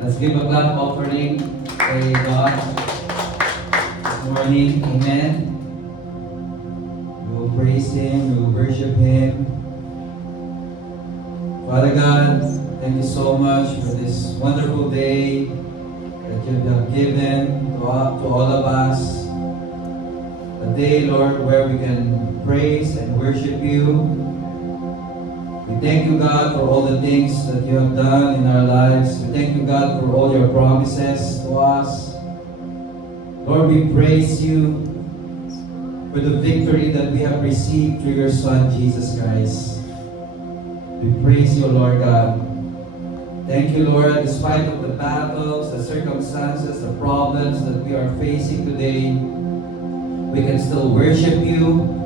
Let's give a clap offering. Praise God. This morning, amen. We will praise Him, we will worship Him. Father God, thank you so much for this wonderful day that you have given to all of us. A day, Lord, where we can praise and worship you. We thank you, God, for all the things that you have done in our lives. We thank you, God, for all your promises to us. Lord, we praise you for the victory that we have received through your Son, Jesus Christ. We praise you, Lord God. Thank you, Lord, despite of the battles, the circumstances, the problems that we are facing today, we can still worship you.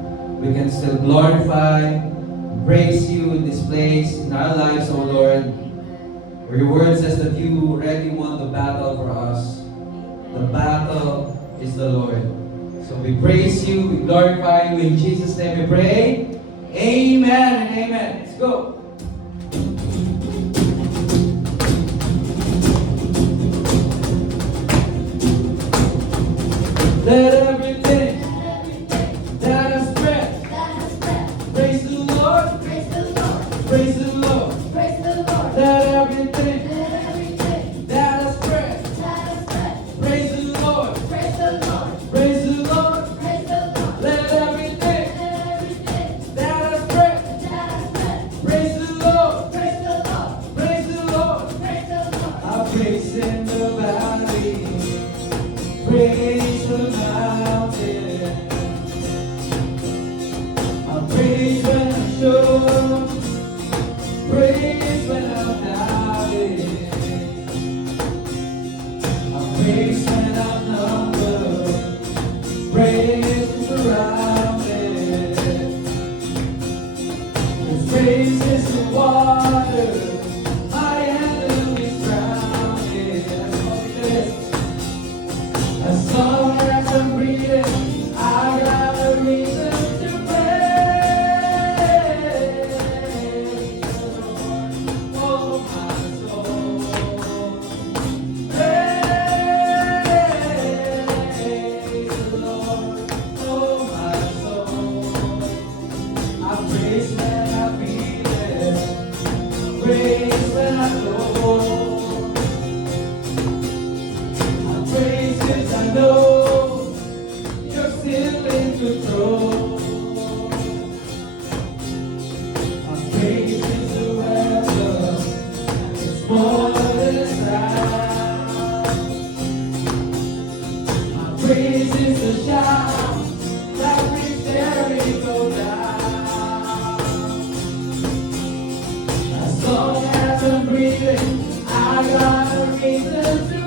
We can still glorify, praise you in this place, in our lives, O Lord. Where your word says that you already won the battle for us. The battle is the Lord. So we praise you, we glorify you. In Jesus' name we pray. Amen and amen. Let's go. Let everything that has breath praise the Lord. Praise the Lord. Praise the Lord. Praise the Lord. Let everything Everything that has breath that is breath, praise the Lord. praise the Lord. Praise the Lord. Praise the Lord. Let everything Everything that has breath that is breath, praise the Lord. praise the Lord. Praise the Lord. Praise the Lord. I praise in the valley. Praise the mountain. I praise when I'm sure. Praise when I'm doubting. I praise when I'm numbered. Praise when surrounded. His praise is the water. My enemies drowning. That's all it is. As long as I'm breathing, I got a reason to praise the Lord, oh my soul. Praise the Lord, oh my soul. I praise when I feel it, praise when I know. Praise 'cause I know you're still in control. I praise 'cause the weather is more than sound. My praise is a shout that brings Jericho down. As long as I'm breathing, I got a reason to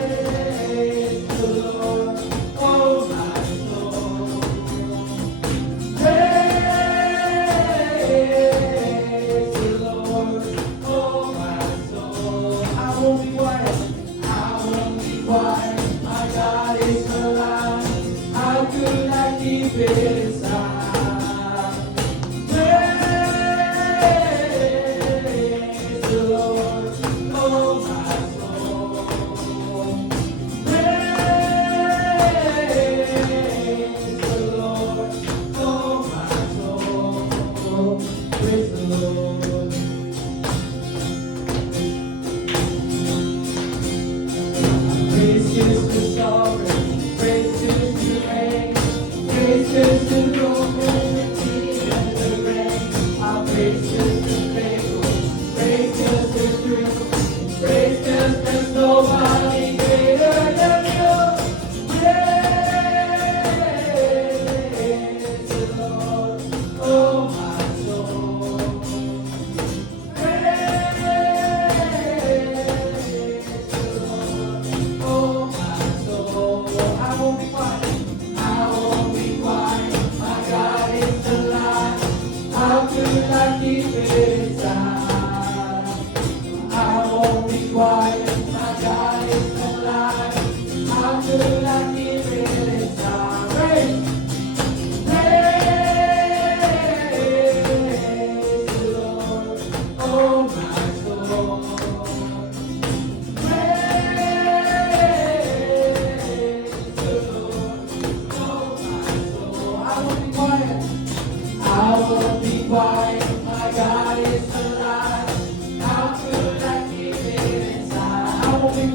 praise the Lord, oh my soul. Praise the Lord, oh my soul. I won't be quiet, I won't be quiet. My God is alive. How could I keep it inside? Praise the Lord, oh my soul. Praise the Lord, oh my soul. Praise the Lord. Praise is the sovereign, praise is the reign, praise is the Lord, the rain. I praise is the faithful, praise is the true, praise is there's nobody greater than you. Praise the Lord, oh my soul. Praise the Lord, oh my soul. I won't be quiet, I won't be quiet. My God is alive. How could I keep it inside? I won't be quiet. My God is alive. How could I keep it inside? Praise, praise the Lord, oh my soul.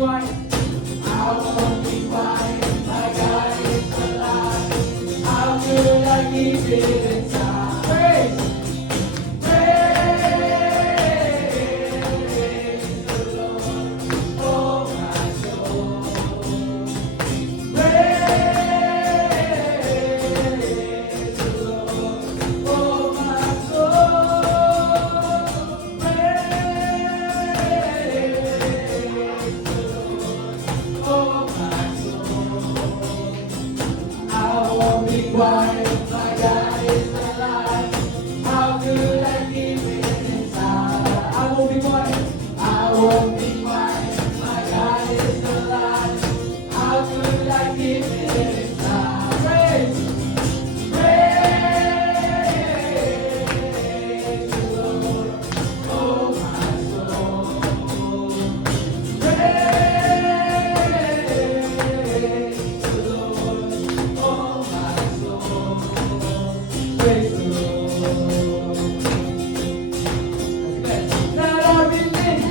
quiet. I won't be quiet. My God is alive. How could I keep it inside? Praise, praise the Lord, oh my soul. Praise the Lord, oh my soul. Oh my soul, I won't be quiet. My God is alive. How could I keep it inside? I won't be quiet. I won't be quiet. My God is alive. How could I keep it inside? Praise, praise the Lord, oh my soul. Praise the Lord, oh my soul. Praise the Lord. Not everything,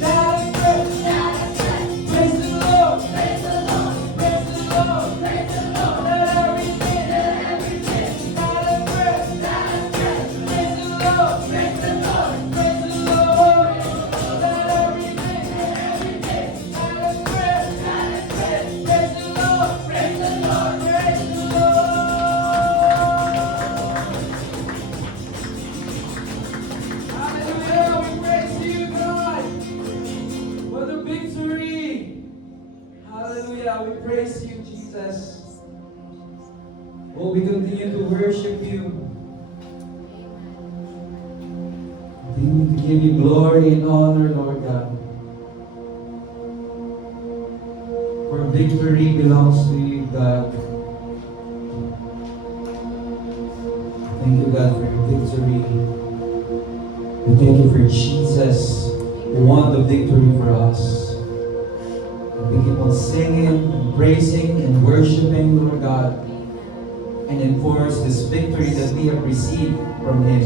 not a breath. Praise the Lord, praise the Lord, praise the Lord, praise the Lord. Not everything, not a breath. Praise the Lord, praise the Lord, praise the Lord. Not everything, not a breath. Praise the Lord, praise the Lord, praise the Lord. Hallelujah, we praise you, God, for the victory. Hallelujah, we praise you, Jesus. Oh, we continue to worship you. Continue to give you glory and honor, Lord God. For victory belongs to you, God. Thank you, God, for your victory. We thank you for Jesus who won the victory for us. And we keep on singing and praising and worshiping, Lord God, and enforce this victory that we have received from Him.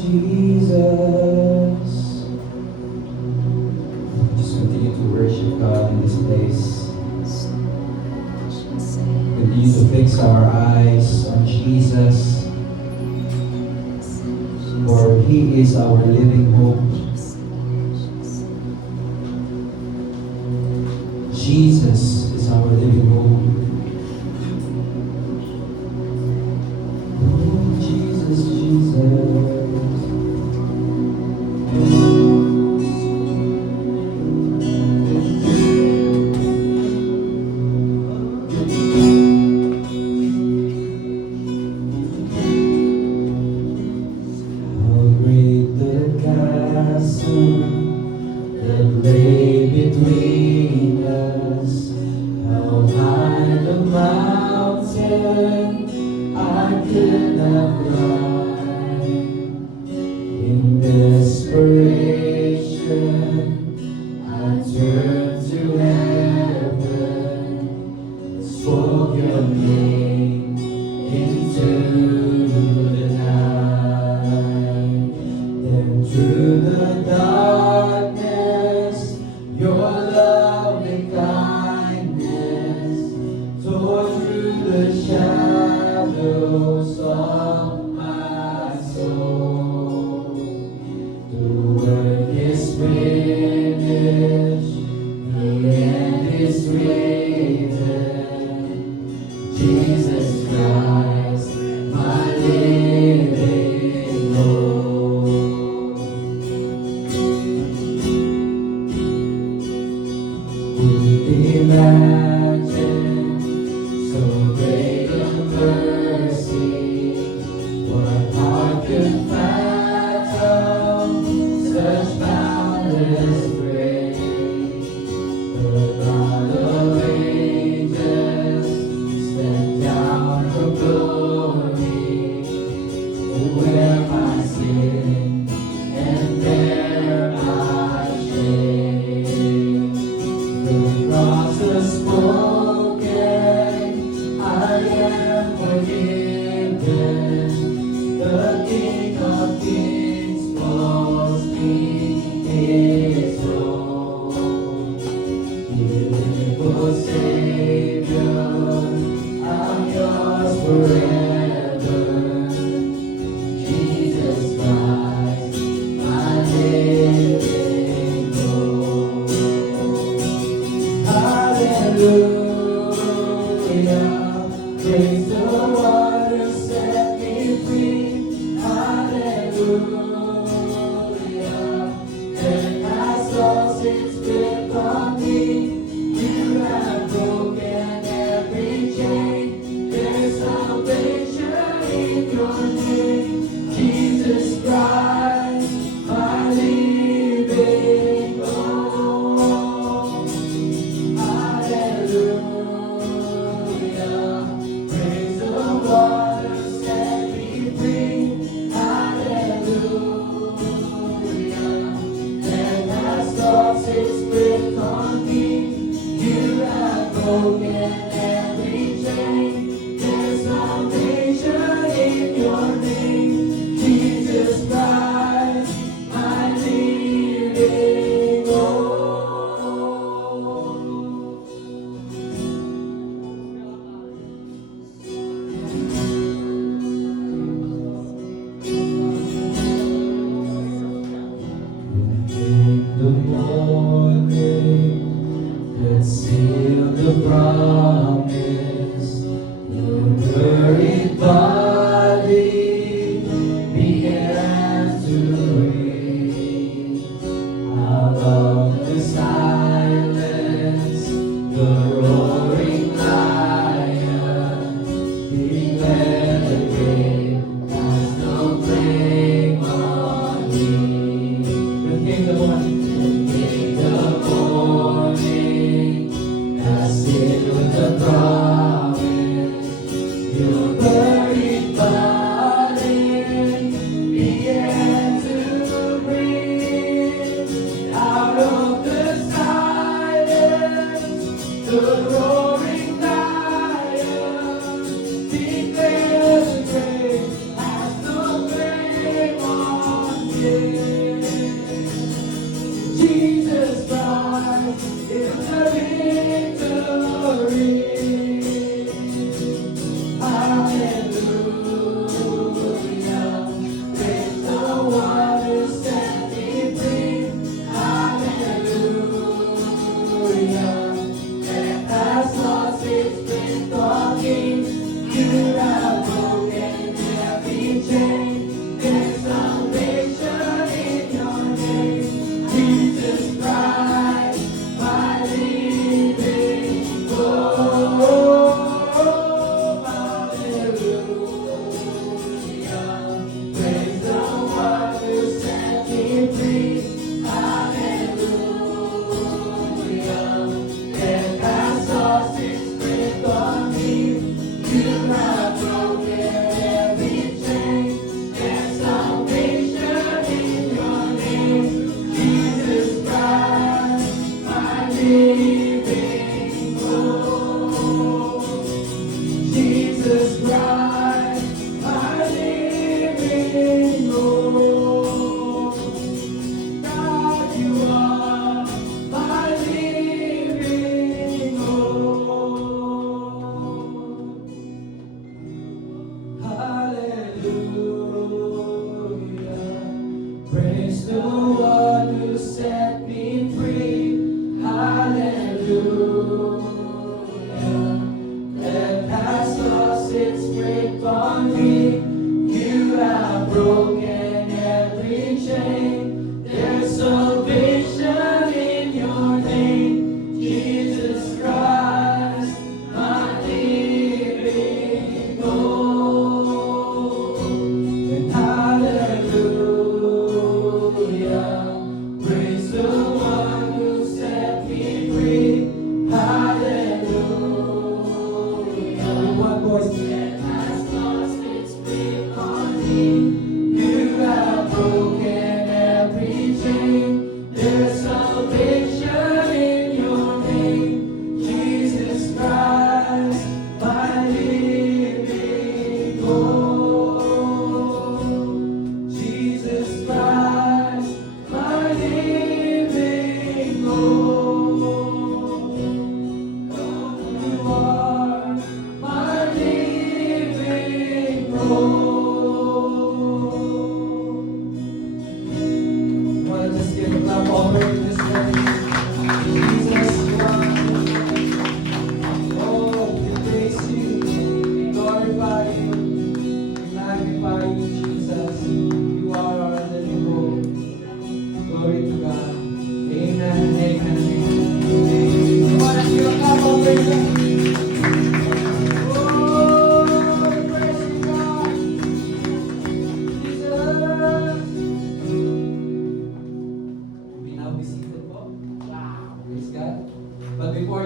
Jesus. Just continue to worship God in this place. Continue to fix our eyes on Jesus, for He is our living hope. Jesus is our living hope. Oh, Jesus, Jesus. How great the chasm that lay between us, how high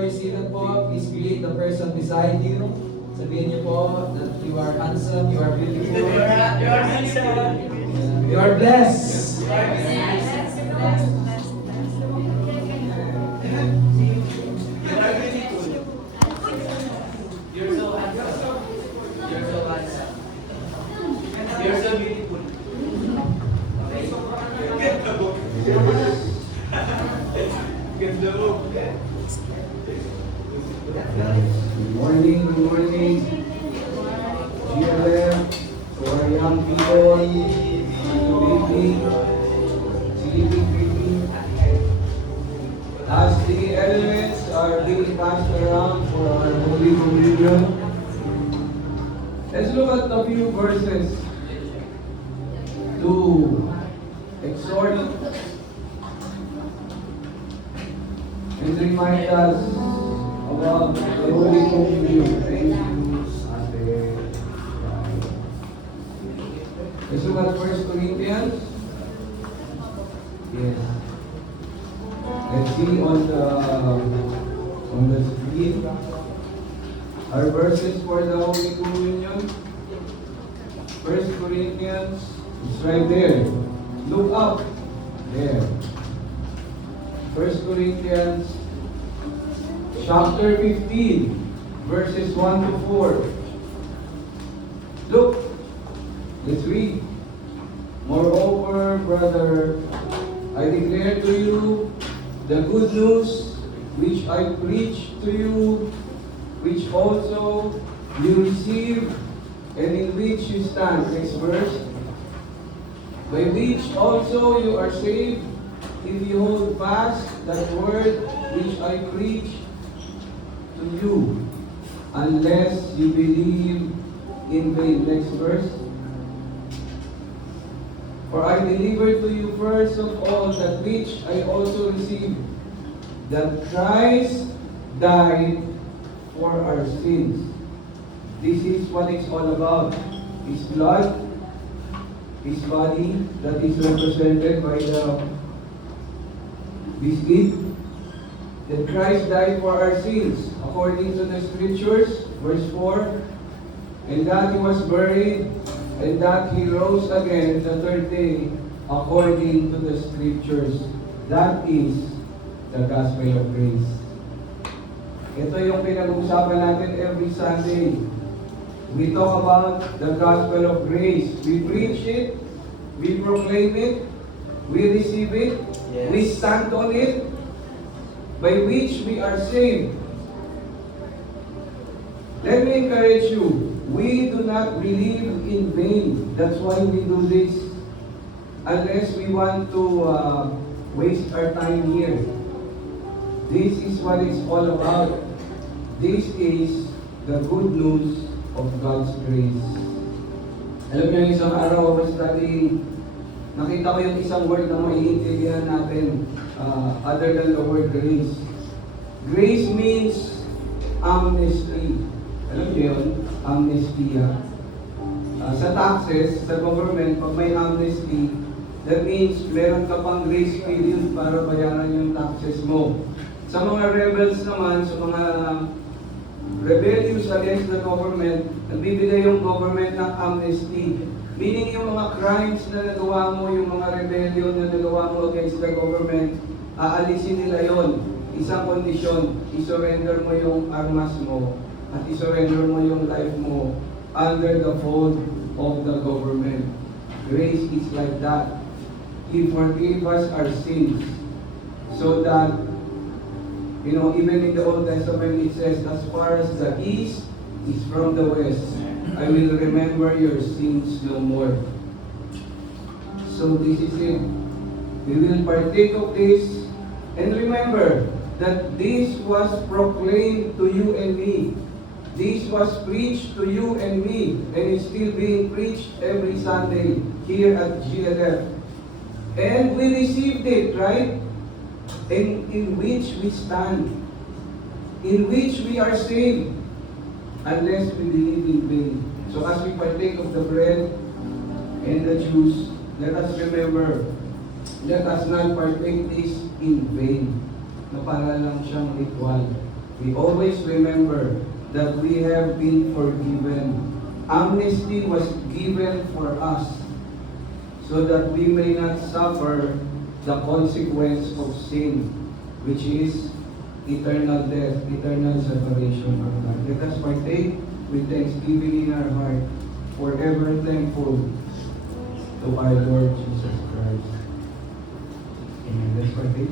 you're seated po, please greet the person beside you. Sabihin niyo po that you are handsome, you are beautiful, you are blessed. You're so handsome. You're so handsome. You're so beautiful. Ganda mo. Good morning, good morning. GLM, to our young people, sleeping, sleeping. As the elements are being passed around for our Holy Communion, let's look at a few verses to exhort and remind us about the Holy Communion. Thank you, Ate. Let's look at 1 Corinthians. Yes. Let's see on the screen our verses for the Holy Communion. 1 Corinthians, it's right there. Look up. There. 1 Corinthians chapter 15, verses 1 to 4. Look, let's read. Moreover, brother, I declare to you the good news which I preach to you, which also you receive, and in which you stand. Next verse. By which also you are saved, if you hold fast that word which I preach to you, unless you believe in vain. Next verse. For I delivered to you first of all that which I also received, that Christ died for our sins. This is what it's all about. His blood, His body, that is represented by the biscuit, that Christ died for our sins, according to the Scriptures, verse 4, and that He was buried, and that He rose again the third day, according to the Scriptures. That is the gospel of grace. Ito yung pinag-uusapan natin every Sunday. We talk about the gospel of grace. We preach it, we proclaim it, we receive it, Yes. we stand on it, by which we are saved. Let me encourage you, we do not believe in vain. That's why we do this. Unless we want to waste our time here. This is what it's all about. This is the good news of God's grace. Alam niyo, isang araw I was studying, nakita ko yung isang word na maiintindihan natin other than the word grace. Grace means amnesty. Alam niyo yun? Amnestia. Sa taxes, sa government, pag may amnesty, that means meron ka pang grace period para bayaran yung taxes mo. Sa mga rebels naman, sa mga rebellious against the government, nagbibigay yung government ng amnesty. Meaning yung mga crimes na nagawa mo, yung mga rebellion na nagawa mo against the government, aalisin nila yon. Isang kondisyon, isurrender mo yung armas mo at isurrender mo yung life mo under the fold of the government. Grace is like that. He forgave us our sins so that, you know, even in the Old Testament it says, as far as the east is from the west, I will remember your sins no more. So this is it. We will partake of this and remember that this was proclaimed to you and me. This was preached to you and me, and it's still being preached every Sunday here at GLF. And we received it, right? And in which we stand, in which we are saved, unless we believe in vain. So as we partake of the bread and the juice, let us remember, let us not partake this in vain, na para lang siyang ritual. we always remember that we have been forgiven. Amnesty was given for us so that we may not suffer the consequence of sin, which is eternal death, eternal separation from God. Let us partake with thanksgiving in our heart, forever thankful to our Lord Jesus Christ. Amen. Let's partake.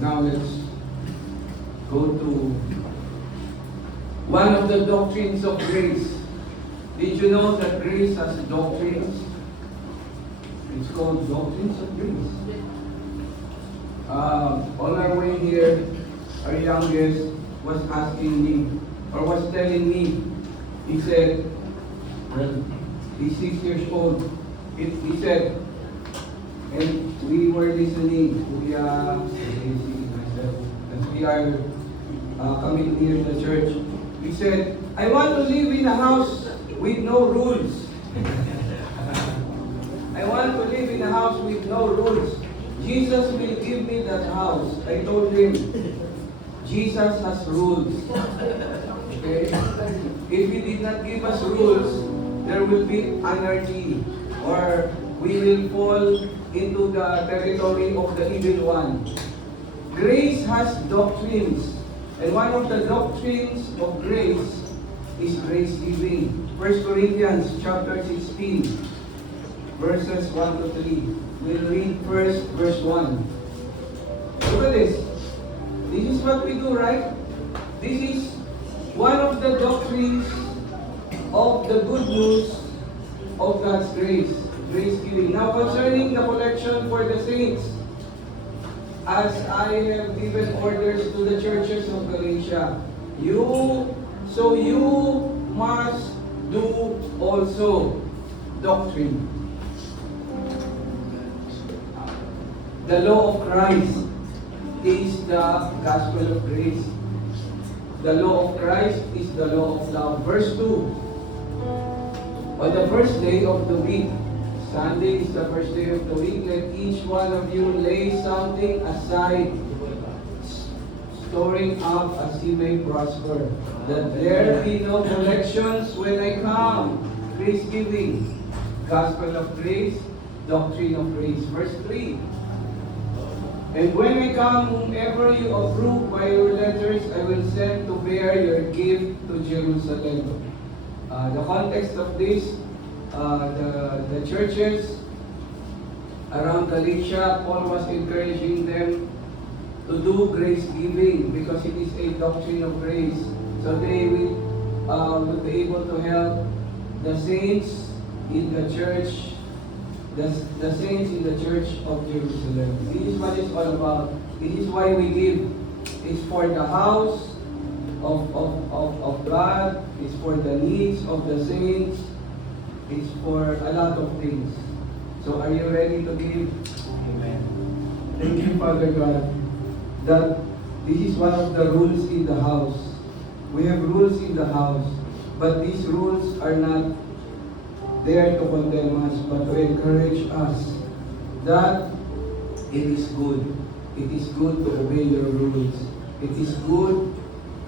Now let's go to one of the doctrines of grace. Did you know that grace has doctrines? It's called doctrines of grace. On our way here, our youngest was asking me, or was telling me, he said, well, he's 6 years old. He said, and we were listening, Kuya, Casey, myself, as we are coming near the church. We said, I want to live in a house with no rules. I want to live in a house with no rules. Jesus will give me that house. I told him, Jesus has rules. Okay? If he did not give us rules, there will be anarchy, or we will fall into the territory of the evil one. Grace has doctrines, and one of the doctrines of grace is grace giving. 1 Corinthians chapter 16, verses 1 to 3. We'll read first verse 1. Look at this. This is what we do, right? This is one of the doctrines of the good news of God's grace. Grace giving. Now concerning the collection for the saints, as I have given orders to the churches of Galatia, you must do also doctrine. The law of Christ is the gospel of grace. The law of Christ is the law of love. Verse 2. On the first day of the week, Sunday is the first day of the week, let each one of you lay something aside, storing up as he may prosper, that there be no collections when I come. Grace giving, gospel of grace, doctrine of grace. Verse 3. And when I come, whomever you approve by your letters, I will send to bear your gift to Jerusalem. The context of this, the churches around Galatia, Paul was encouraging them to do grace giving because it is a doctrine of grace. So they will be able to help the saints in the church, the saints in the church of Jerusalem. This is what it's all about. This is why we give. It's for the house of God. It's for the needs of the saints. It's for a lot of things. So are you ready to give? Amen. Thank you, Father God, that this is one of the rules in the house. We have rules in the house, but these rules are not there to condemn us, but to encourage us that it is good. It is good to obey your rules. It is good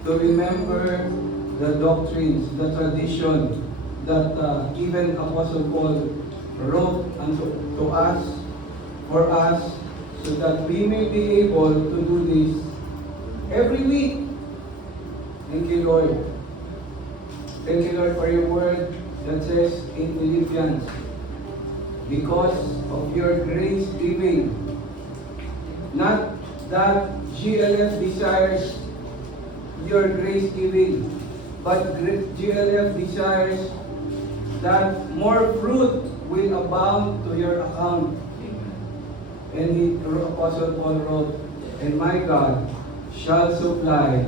to remember the doctrines, the tradition that even Apostle Paul wrote to us, for us, so that we may be able to do this every week. Thank you, Lord. Thank you, Lord, for your word that says in Philippians, because of your grace giving, not that GLF desires your grace giving, but GLF desires that more fruit will abound to your account. And Apostle Paul wrote, and my God shall supply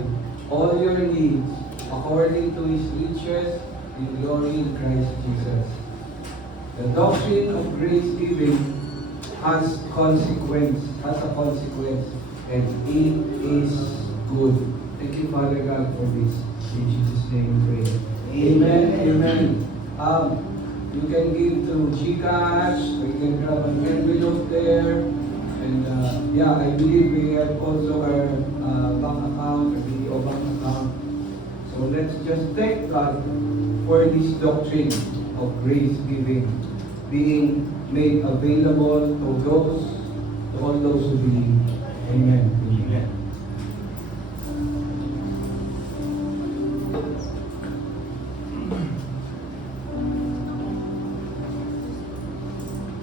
all your needs according to his riches in glory in Christ Jesus. The doctrine of grace giving has a consequence, and it is good. Thank you, Father God, for this. In Jesus' name we pray. Amen. Amen. You can give to GCash, or you can grab an envelope there. And yeah, I believe we have also our bank account, our video bank account. So let's just thank God for this doctrine of grace giving being made available to all those who believe. Amen. Amen.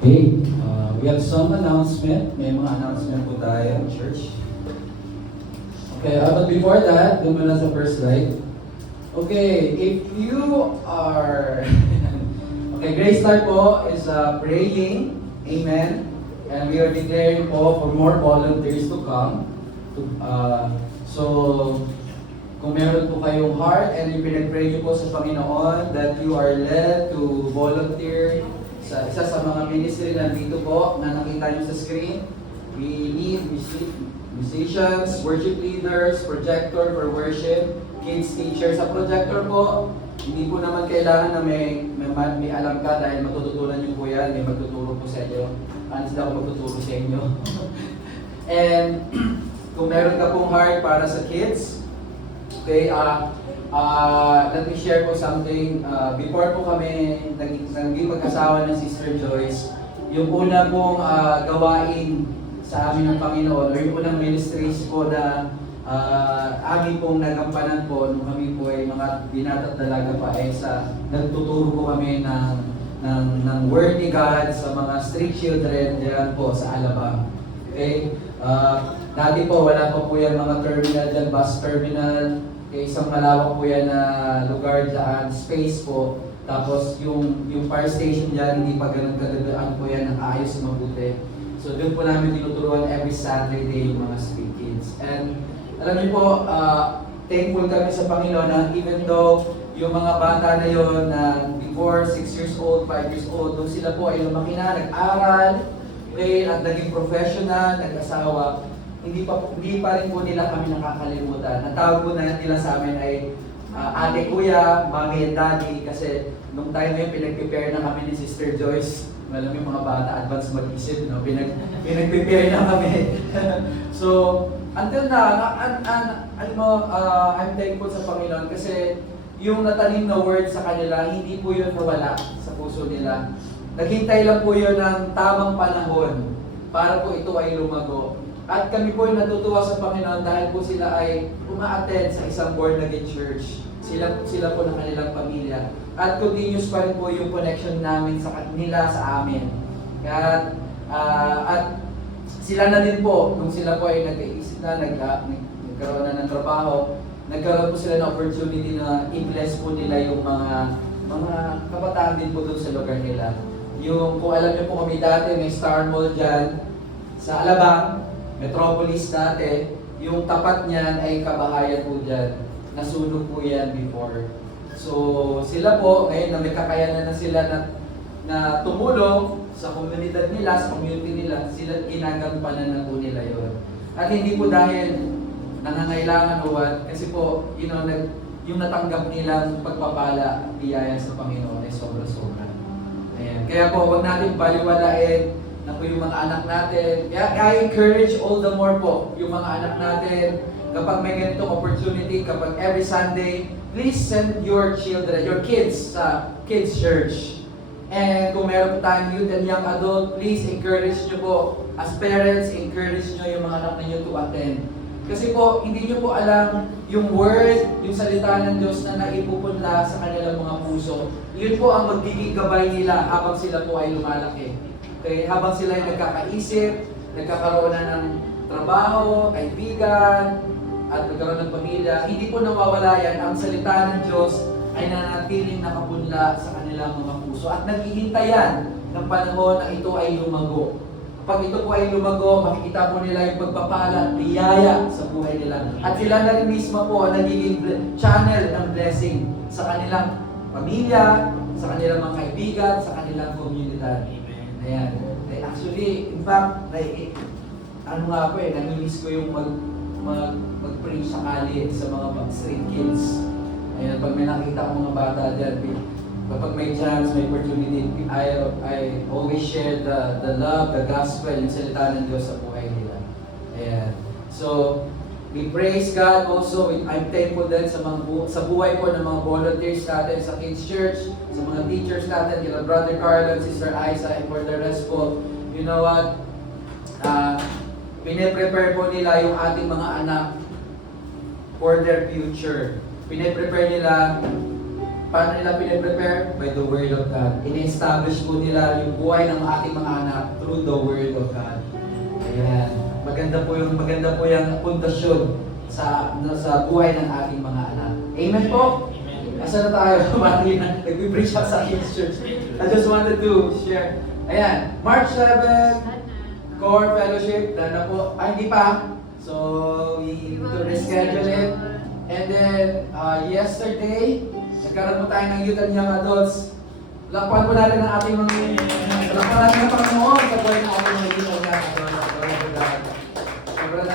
Okay, we have some announcement. May mga announcement po tayo, church. Okay, but before that, doon muna sa first slide. Okay, if you are... okay, Grace Life po is praying. Amen. And we are declaring po for more volunteers to come. So, kung meron po kayong heart and ipinag-pray niyo po sa Panginoon that you are led to volunteer sa isa sa mga ministry na dito po na nakita niyo sa screen. We need musicians, worship leaders, projector for worship, kids teacher. Sa projector po, hindi po naman kailangan na may alam ka dahil matututunan niyo po yan, may magtuturo po sa inyo. Honest ako magtuturo sa inyo. And kung meron ka pong heart para sa kids, okay, let me share po something. Before po kami naging mag-asawa ng Sister Joyce, yung una pong gawain sa amin ng Panginoon, or yung unang ministries po na amin pong nagampanan po nung kami po ay mga binata at dalaga pa ay nagtuturo po kami ng Word ni God sa mga street children diyan po sa Alabang. Okay? Dati po wala pa po yan mga terminal dyan, bus terminal. Okay, isang malawak po yan na lugar dyan, space po. Tapos yung fire station dyan, hindi pa ganun kagandaan po yan, ang ayos na mabuti. So doon po namin tinuturuan every Saturday yung mga street kids. And alam niyo po, thankful kami sa Panginoon na even though yung mga bata na yon na before 6 years old, 5 years old, doon sila po ay lumaki na, nag-aral, okay, at naging professional, nag-asawa, hindi pa rin po nila kami nakakalimutan. Ang tawag po na nila sa amin ay ate, kuya, mommy and daddy, kasi nung time na yun, pinag-prepare na kami ni Sister Joyce. Alam yung mga bata, advance mag-isip, no? Pinag-prepare na kami. So, until na, I'm thankful sa Panginoon kasi yung natanim na word sa kanila, hindi po yun nawala sa puso nila. Naghintay lang po yun ng tamang panahon para po ito ay lumago. At kami po ay natutuwa sa Panginoon dahil po sila ay uma-attend sa isang born-again church. Sila po ng kanilang pamilya. At continuous pa rin po yung connection namin sa kanila sa amin. At sila na din po, nung sila po ay nag-iisip na, nagkaroon na ng trabaho, nagkaroon po sila ng opportunity na i-bless po nila yung mga kabataan din po doon sa lugar nila. Yung, kung alam niyo po kami dati, may Star Mall dyan sa Alabang, Metropolis dati, yung tapat niyan ay kabahayan po dyan. Nasunog po yan before. So, sila po, ngayon na may kakayanan na sila na tumulong sa komunidad nila, sa community nila, sila ginagampanan na po nila yun. At hindi po dahil nangangailangan o what, kasi po, yung natanggap nilang pagpapala at biyaya sa Panginoon ay sobra-sobra. Ayan. Kaya po, huwag natin baliwalain na po yung mga anak natin. I encourage all the more po, yung mga anak natin, kapag may ganitong opportunity, kapag every Sunday, please send your children, your kids sa kids church. And kung meron po tayong youth and young adult, please encourage nyo po, as parents, encourage nyo yung mga anak ninyo to attend. Kasi po, hindi nyo po alam yung word, yung salita ng Diyos na naipupunla sa kanilang mga puso. Yun po ang magiging gabay nila habang sila po ay lumalaki. Okay? Habang sila ay nagkakaisip, nagkakaroon na ng trabaho, kaibigan, at nagkaroon ng pamilya, hindi po nawawala yan. Ang salita ng Diyos ay nanatiling nakapunla sa kanilang mga puso. At naghihintayan ng panahon na ito ay lumago. Kapag ito po ay lumago, makikita po nila yung pagpapala at biyaya sa buhay nila. At sila na rin mismo po ang nagiging channel ng blessing sa kanilang pamilya, sa kanilang mga kaibigan, sa kanilang komunidad. Ayan. Actually, in fact, ano nga po namimiss ko yung mag-preach sakali sa mga street kids. Ayan, pag may nakita ko mga bata dyan, kapag may chance, may opportunity, I always share the love, the gospel, yung salita ng Diyos sa buhay nila. Ayan. So, we praise God also. I'm thankful din sa buhay po ng mga volunteers natin sa Kids Church, sa mga teachers natin, kila Brother Carlo, Sister Isa, and for the rest po. You know what? Pine-prepare po nila yung ating mga anak for their future. Pine-prepare nila, paano nila pine-prepare? By the Word of God. In-establish po nila yung buhay ng ating mga anak through the Word of God. Ayan. Maganda po yung pundasyon sa buhay ng ating mga anak. Amen po? Asa na tayo? Nag-preach ako sa Kids Church. I just wanted to share. Ayan. March 7, Core Fellowship. Na po. Ay, hindi pa. So, we need to reschedule it. And then, yesterday, nagkaroon po tayo ng Youth and Young Adults. Lakpan po natin ang ating mga lakpan natin ang Panginoon sa buhay ng ating mga Youth and Young Adults. Sobrang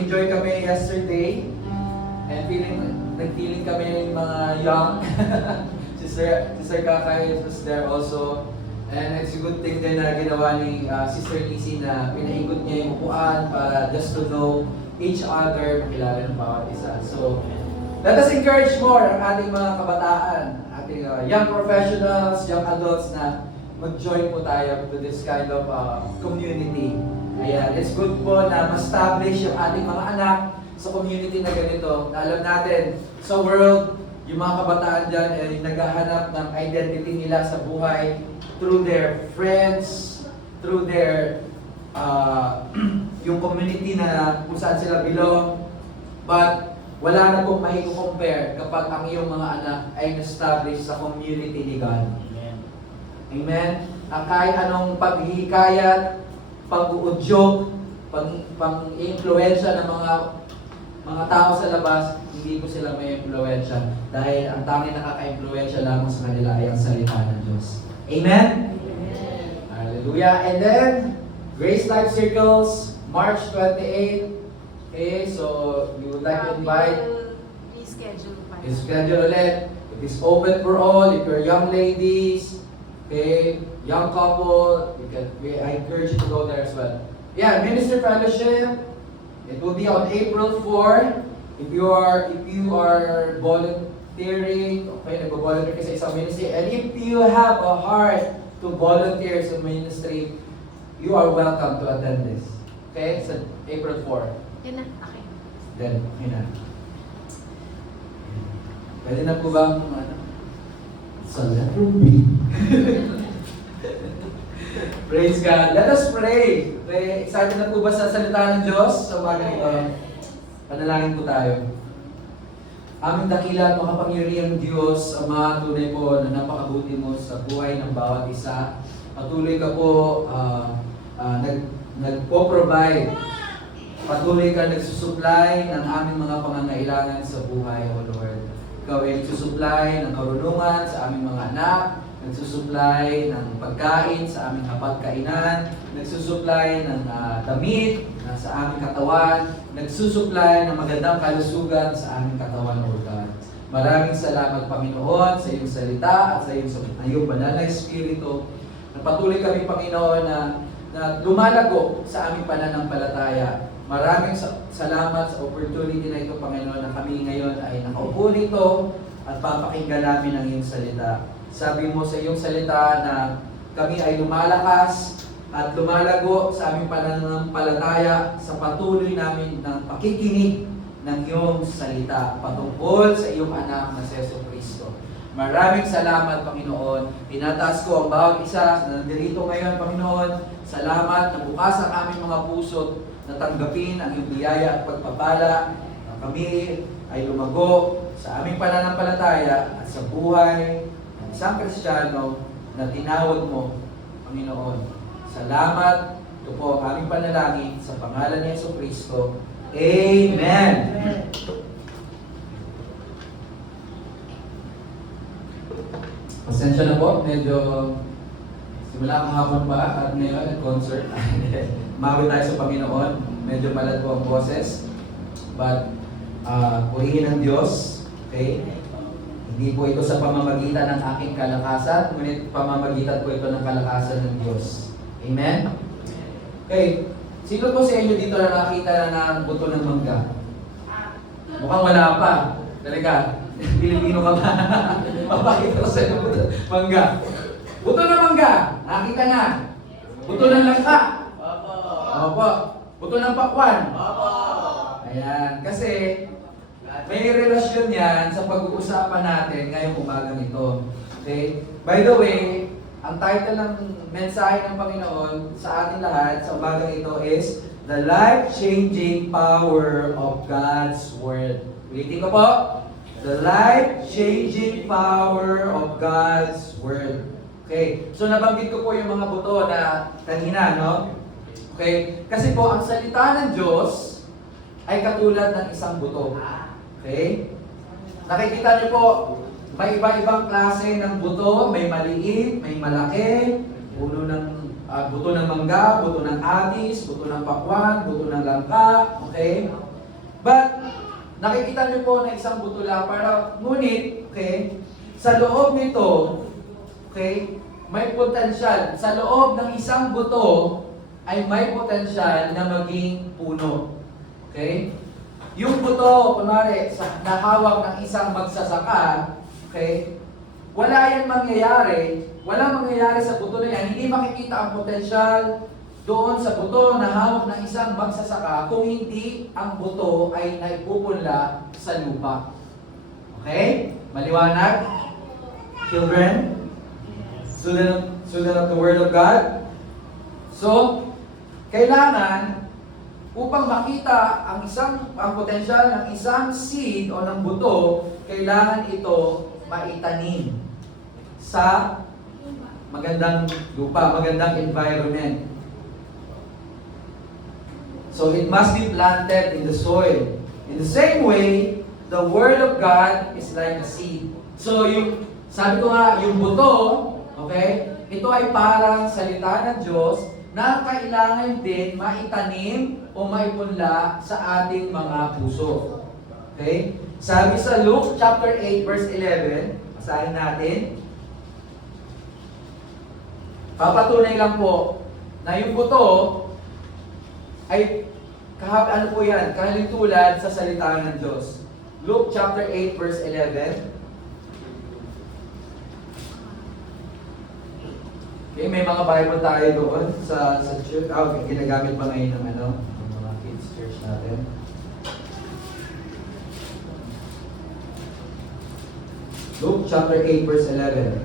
enjoy kami yesterday. And nag-feeling kami ng mga young. Sister Kakay was there also. And it's a good thing din na ginawa ni Sister Lizzie na pinaikot niya yung upuan para just to know each other, makilala ng bawat isa. So, let us encourage more ang ating mga kabataan, ating young professionals, young adults na mag-join po tayo to this kind of community. Ayan, it's good po na ma-establish yung ating mga anak sa community na ganito. Na alam natin, sa world, yung mga kabataan dyan ay naghahanap ng identity nila sa buhay through their friends, through their yung community na kung saan sila belong. But wala na pong mai-compare kapag ang iyong mga anak ay na-establish sa community ni God. Amen. Amen. Kahit anong paghihikayat, pag-uudyok, pang-influensya ng mga tao sa labas, hindi ko sila may influensya dahil ang tanging nakaka-influensya lamang sa kanila ay ang salita ng Diyos. Amen? Amen. Hallelujah. And then, Grace Life Circles, March 28. Okay, so we would like to invite, Reschedule pa. schedule ulit. It is open for all. If you're young ladies, okay, young couple, I encourage you to go there as well. Yeah, Minister Fellowship, it will be on April 4. If you are volunteering, okay, nag-volunteer ka sa isang ministry, and if you have a heart to volunteer sa ministry, you are welcome to attend this. Okay, sa April 4. Yun na, okay. Then, okay na. Pwede na po bang, sa letter B. Praise God. Let us pray. Okay, excited na po ba sa salita ng Diyos? Sa bagay ito, panalangin po tayo. Aming dakila at makapangyarihang Diyos, Ama, tunay po na napakabuti mo sa buhay ng bawat isa. Patuloy ka po nagpo-provide. Patuloy ka nagsusupply ng aming mga pangangailangan sa buhay, O Lord. Ikaw ay nagsusupply ng karunungan sa aming mga anak, nagsusupply ng pagkain sa aming hapagkainan, nagsusupply ng damit sa aming katawan, nagsusupply ng magandang kalusugan sa aming katawan, O God. Maraming salamat, Panginoon, sa iyong salita at sa iyong banal na Espiritu. Patuloy kami, Panginoon, na lumalago sa aming pananampalataya. Maraming salamat sa opportunity na ito, Panginoon, na kami ngayon ay nakaupo nito at papakinggan namin ang iyong salita. Sabi mo sa iyong salita na kami ay lumalakas at lumalago sa aming pananampalataya sa patuloy namin ng pakikinig ng iyong salita patungkol sa iyong anak na si Jesucristo. Maraming salamat, Panginoon. Tinataas ko ang bawat isa na nandito ngayon, Panginoon. Salamat na bukas ang aming mga puso na tanggapin ang iyong biyaya at pagpapala na kami ay lumago sa aming pananampalataya at sa buhay ng isang Kristiyano na tinawag mo, Panginoon. Salamat. Ito po ang aming panalangin sa pangalan ni Jesucristo. Amen. medyo simula kahapon pa at ngayon nag-concert. Mawi tayo sa Panginoon. Medyo malat po ang boses. But, purihin ng Diyos. Okay? Hindi po ito sa pamamagitan ng aking kalakasan, ngunit pamamagitan po ito ng kalakasan ng Diyos. Amen? Okay. Sino po sa inyo dito na nakita na ng buto ng mangga? Mukhang wala pa. Talaga. Pilipino ka ba? Papakita ko sa inyo buto ng mangga. Buto ng mangga. Nakita na. Buto ng langka. Opo. Buto ng pakwan. Ayan. Kasi may relasyon yan sa pag-uusapan natin ngayong umagang ito. Okay? By the way, ang title ng mensahe ng Panginoon sa ating lahat sa umagang ito is The Life-Changing Power of God's Word. Ulitin ko po. The Life-Changing Power of God's Word. Okay? So nabanggit ko po yung mga buto na kanina, no? Okay? Kasi po, ang salita ng Diyos ay katulad ng isang buto. Okay? Nakikita niyo po, may iba-ibang klase ng buto, may maliit, may malaki, buto ng mangga, buto ng atis, buto ng pakwan, buto ng langka, okay? But, nakikita niyo po na isang buto lang, ngunit, okay, sa loob nito, okay, may potensyal. Sa loob ng isang buto, ay may potensyal na maging puno. Okay? Yung buto, kunwari, nahawak ng isang magsasaka, okay, wala yan mangyayari, walang mangyayari sa buto na yan, hindi makikita ang potensyal doon sa buto na hawak ng isang magsasaka kung hindi ang buto ay naipupunla sa lupa. Okay? Maliwanag? Children? Student of the Word of God? So, kailangan upang makita ang potensyal ng isang seed o ng buto, kailangan ito maitanim sa magandang lupa, magandang environment. So it must be planted in the soil. In the same way, the Word of God is like a seed. So sabi ko nga, yung buto, okay, ito ay parang salita ng Diyos na kailangan din maitanim o maipunla sa ating mga puso. Okay? Sabi sa Luke chapter 8 verse 11, basahin natin. Papatunay lang po na yung buto ay ano po yan, kahalintulad sa salita ng Diyos. Luke chapter 8 verse 11. Okay, may mga Bible tayo doon sa church. Okay, ginagamit ba ngayon ng mga kids church natin? Luke chapter 8 verse 11.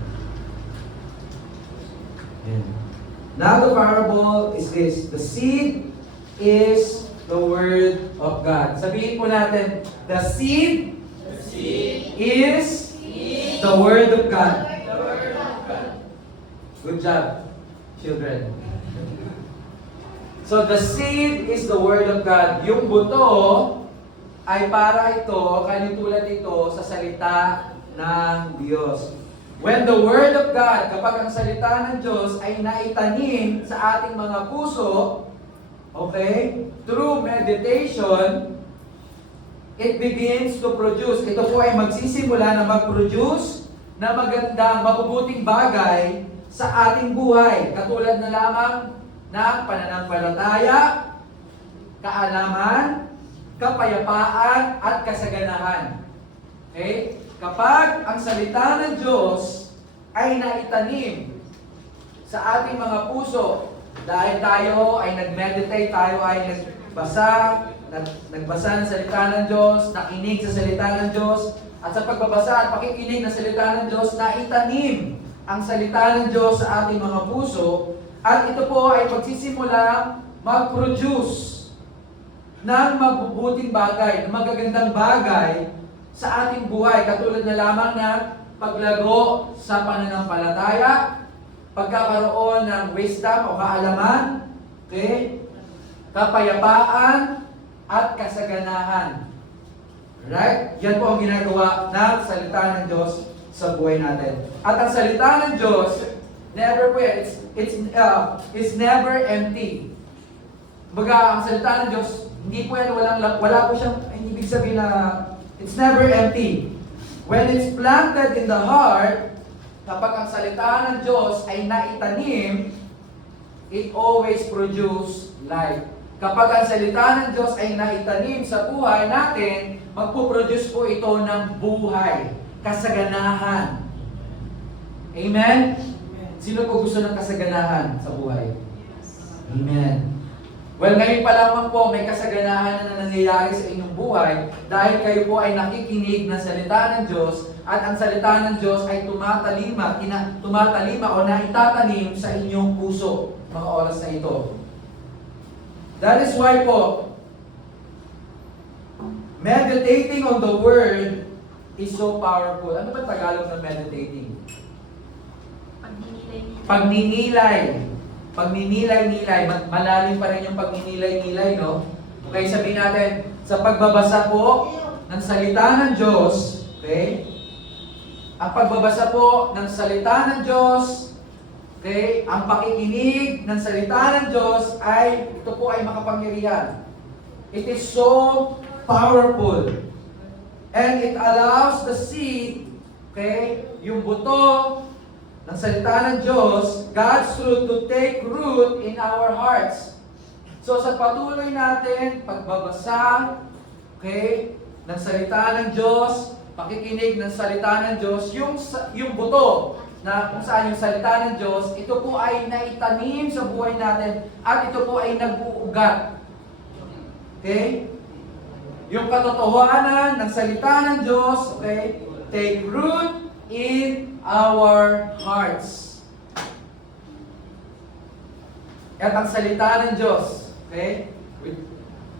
Ayan. Now the parable is this. The seed is the Word of God. Sabihin po natin, the seed is the Word of God. Good job, children. So the seed is the Word of God. Yung buto ay para ito, kalintulad ito sa salita ng Diyos. When the Word of God, kapag ang salita ng Diyos ay naitanim sa ating mga puso, okay, through meditation, it begins to produce. Ito po ay magsisimula na mag-produce na magandang, mabubuting bagay sa ating buhay, katulad na lamang ng pananampalataya, kaalaman, kapayapaan, at kasaganahan. Okay? Kapag ang salita ng Diyos ay naitanim sa ating mga puso, dahil tayo ay nag-meditate, tayo ay nagbasa ng salita ng Diyos, nakinig sa salita ng Diyos, at sa pagbabasa at pakikinig ng salita ng Diyos, naitanim ang salita ng Diyos sa ating mga puso, at ito po ay magsisimula mag-produce ng mabubuting bagay, ng magagandang bagay sa ating buhay, katulad na lamang ng paglago sa pananampalataya, pagkakaroon ng wisdom o kaalaman, okay, kapayapaan, at kasaganahan. Right? Yan po ang ginagawa ng salita ng Diyos sa buhay natin. At ang salita ng Diyos, never po yan. It's never empty. Baga, ang salita ng Diyos, hindi po yan, wala po siyang, ibig sabihin na, it's never empty. When it's planted in the heart, kapag ang salita ng Diyos ay naitanim, it always produce life. Kapag ang salita ng Diyos ay naitanim sa buhay natin, magpuproduce po ito ng buhay, kasaganahan. Amen? Sino po gusto ng kasaganahan sa buhay? Amen. Well, ngayon pa lamang po, may kasaganahan na nangyayari sa inyong buhay dahil kayo po ay nakikinig ng salita ng Diyos at ang salita ng Diyos ay tumatalima o naitatanim sa inyong puso mga oras na ito. That is why po, meditating on the Word is so powerful. Ano ba Tagalog ng meditating? Pagninilay. Pagninilay-nilay. Malalim pa rin yung pagninilay-nilay, no? Okay, sabihin natin, sa pagbabasa po ng salita ng Diyos, okay? Ang pagbabasa po ng salita ng Diyos, okay? Ang pakikinig ng salita ng Diyos ito po ay makapangyarihan. It is so powerful. And it allows the seed, okay? Yung buto ng salita ng Diyos, God's truth to take root in our hearts. So sa patuloy natin, pagbabasa, okay, ng salita ng Diyos, pakikinig ng salita ng Diyos, yung buto na kung saan yung salita ng Diyos, ito po ay naitanim sa buhay natin at ito po ay nag-uugat. Okay? Yung katotohanan ng salita ng Diyos, okay, take root in our hearts. At ang salita ng Diyos, okay?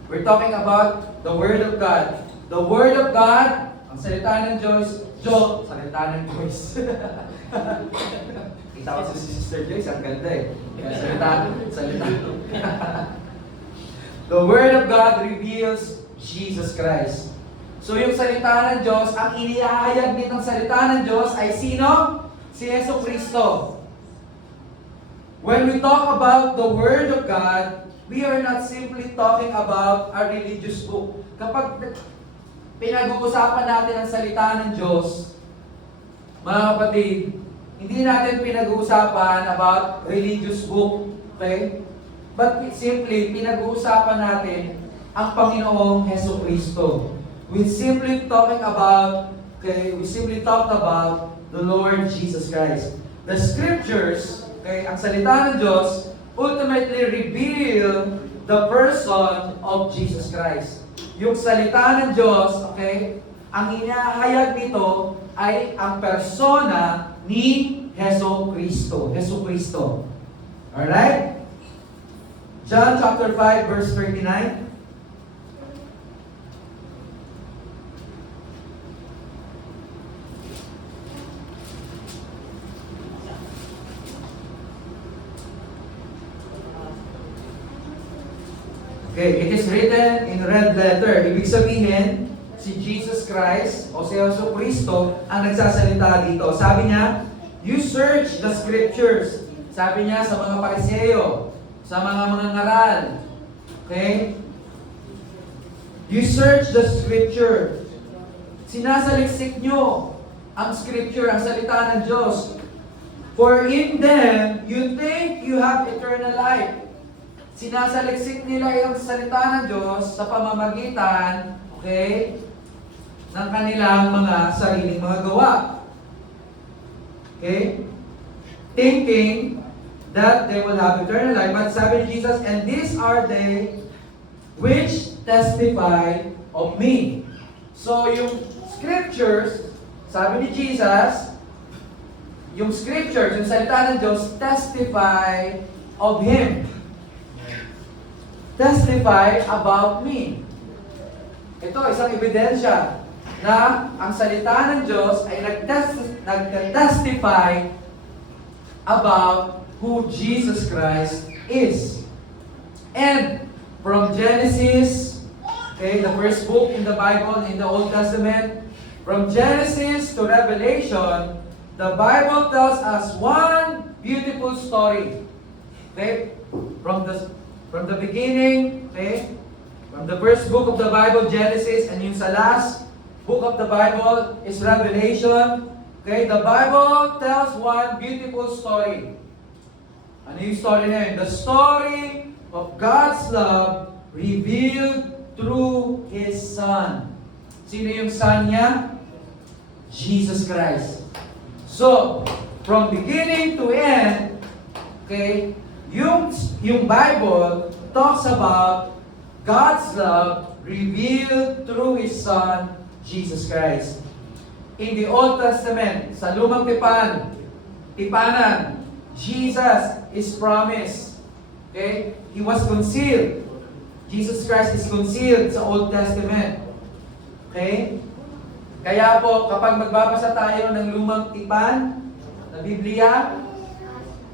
We're talking about the Word of God. The Word of God, ang salita ng Diyos, salita ng Diyos. Kita ko si Sister Joyce, ang ganda eh. Salita. The Word of God reveals Jesus Christ. So yung salita ng Diyos, ang inihahayag nitong salita ng Diyos ay sino? Si Jesucristo. When we talk about the Word of God, we are not simply talking about a religious book. Kapag pinag-uusapan natin ang salita ng Diyos, mga kapatid, hindi natin pinag-uusapan about religious book, okay? But simply, pinag-uusapan natin ang Panginoong Jesucristo. We simply talked about the Lord Jesus Christ. The scriptures, okay, ang salita ng Diyos, ultimately reveal the person of Jesus Christ. Yung salita ng Diyos, okay, ang inahayag nito ay ang persona ni Jesucristo. Alright? John chapter 5 verse 39. Okay, it is written in red letter. Ibig sabihin, si Jesus Christ o si Jesucristo ang nagsasalita dito. Sabi niya, you search the scriptures. Sabi niya sa mga Pariseo, sa mga ngaral. Okay? You search the scripture. Sinasaliksik nyo ang scripture, ang salita ng Diyos. For in them, you think you have eternal life. Sinasaliksik nila yung salita ng Diyos sa pamamagitan, okay, ng kanilang mga sariling mga gawa. Okay? Thinking that they will have eternal life. But sabi ni Jesus, and these are they which testify of me. So yung scriptures, sabi ni Jesus, yung scriptures, yung salita ng Diyos, testify of Him. Testify about me. Ito, isang ebidensya na ang salita ng Diyos ay nag-testify about who Jesus Christ is. And from Genesis, okay, the first book in the Bible, in the Old Testament, From Genesis to Revelation, the Bible tells us one beautiful story. Okay? From the beginning, okay? From the first book of the Bible, Genesis, and yung sa last book of the Bible is Revelation. Okay? The Bible tells one beautiful story. Ano yung story na yun? The story of God's love revealed through His Son. Sino yung Son niya? Jesus Christ. So, from beginning to end, okay, yung Bible talks about God's love revealed through His Son, Jesus Christ. In the Old Testament, sa Lumang Tipanan, Jesus is promised. Okay? He was concealed. Jesus Christ is concealed sa Old Testament. Okay? Kaya po, kapag magbabasa tayo ng Lumang Tipan na Biblia,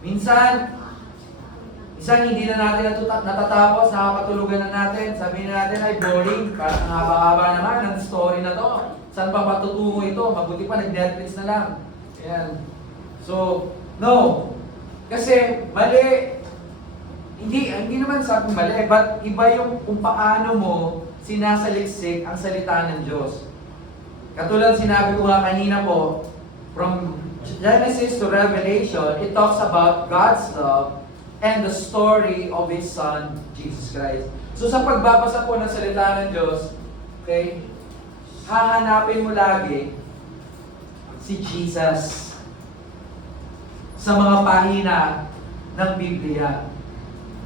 minsan hindi na natin natatapos, nakakatulugan na natin. Sabihin na natin, ay boring, parang haba-haba naman ng story na to. Saan pa patutungo ito? Mabuti pa, nag-Netflix na lang. Ayan. So, no. Kasi, mali. Hindi naman sabing mali, but iba yung kung paano mo sinasaliksik ang salita ng Diyos. Katulad sinabi ko nga kanina po, from Genesis to Revelation, it talks about God's love and the story of His Son, Jesus Christ. So sa pagbabasa po ng salita ng Diyos, okay, hahanapin mo lagi si Jesus sa mga pahina ng Biblia.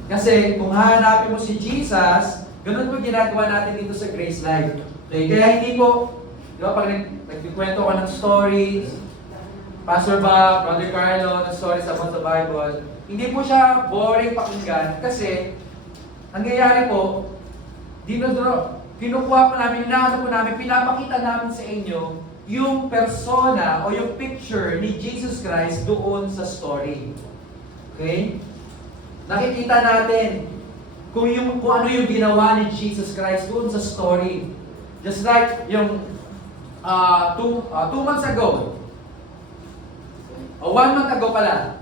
Kasi kung hahanapin mo si Jesus, ganun po ginagawa natin dito sa Grace Life. Okay? Kaya hindi po, di ba, pag nagkikwento ka ng stories, Pastor Bob, Brother Carlo, ng stories about the Bible, hindi po siya boring pakinggan kasi nangyayari po, kinukuha po namin, pinapakita namin sa inyo yung persona o yung picture ni Jesus Christ doon sa story. Okay? Nakikita natin kung ano yung ginawa ni Jesus Christ doon sa story. Just like yung 2 months ago, o 1 month ago pala,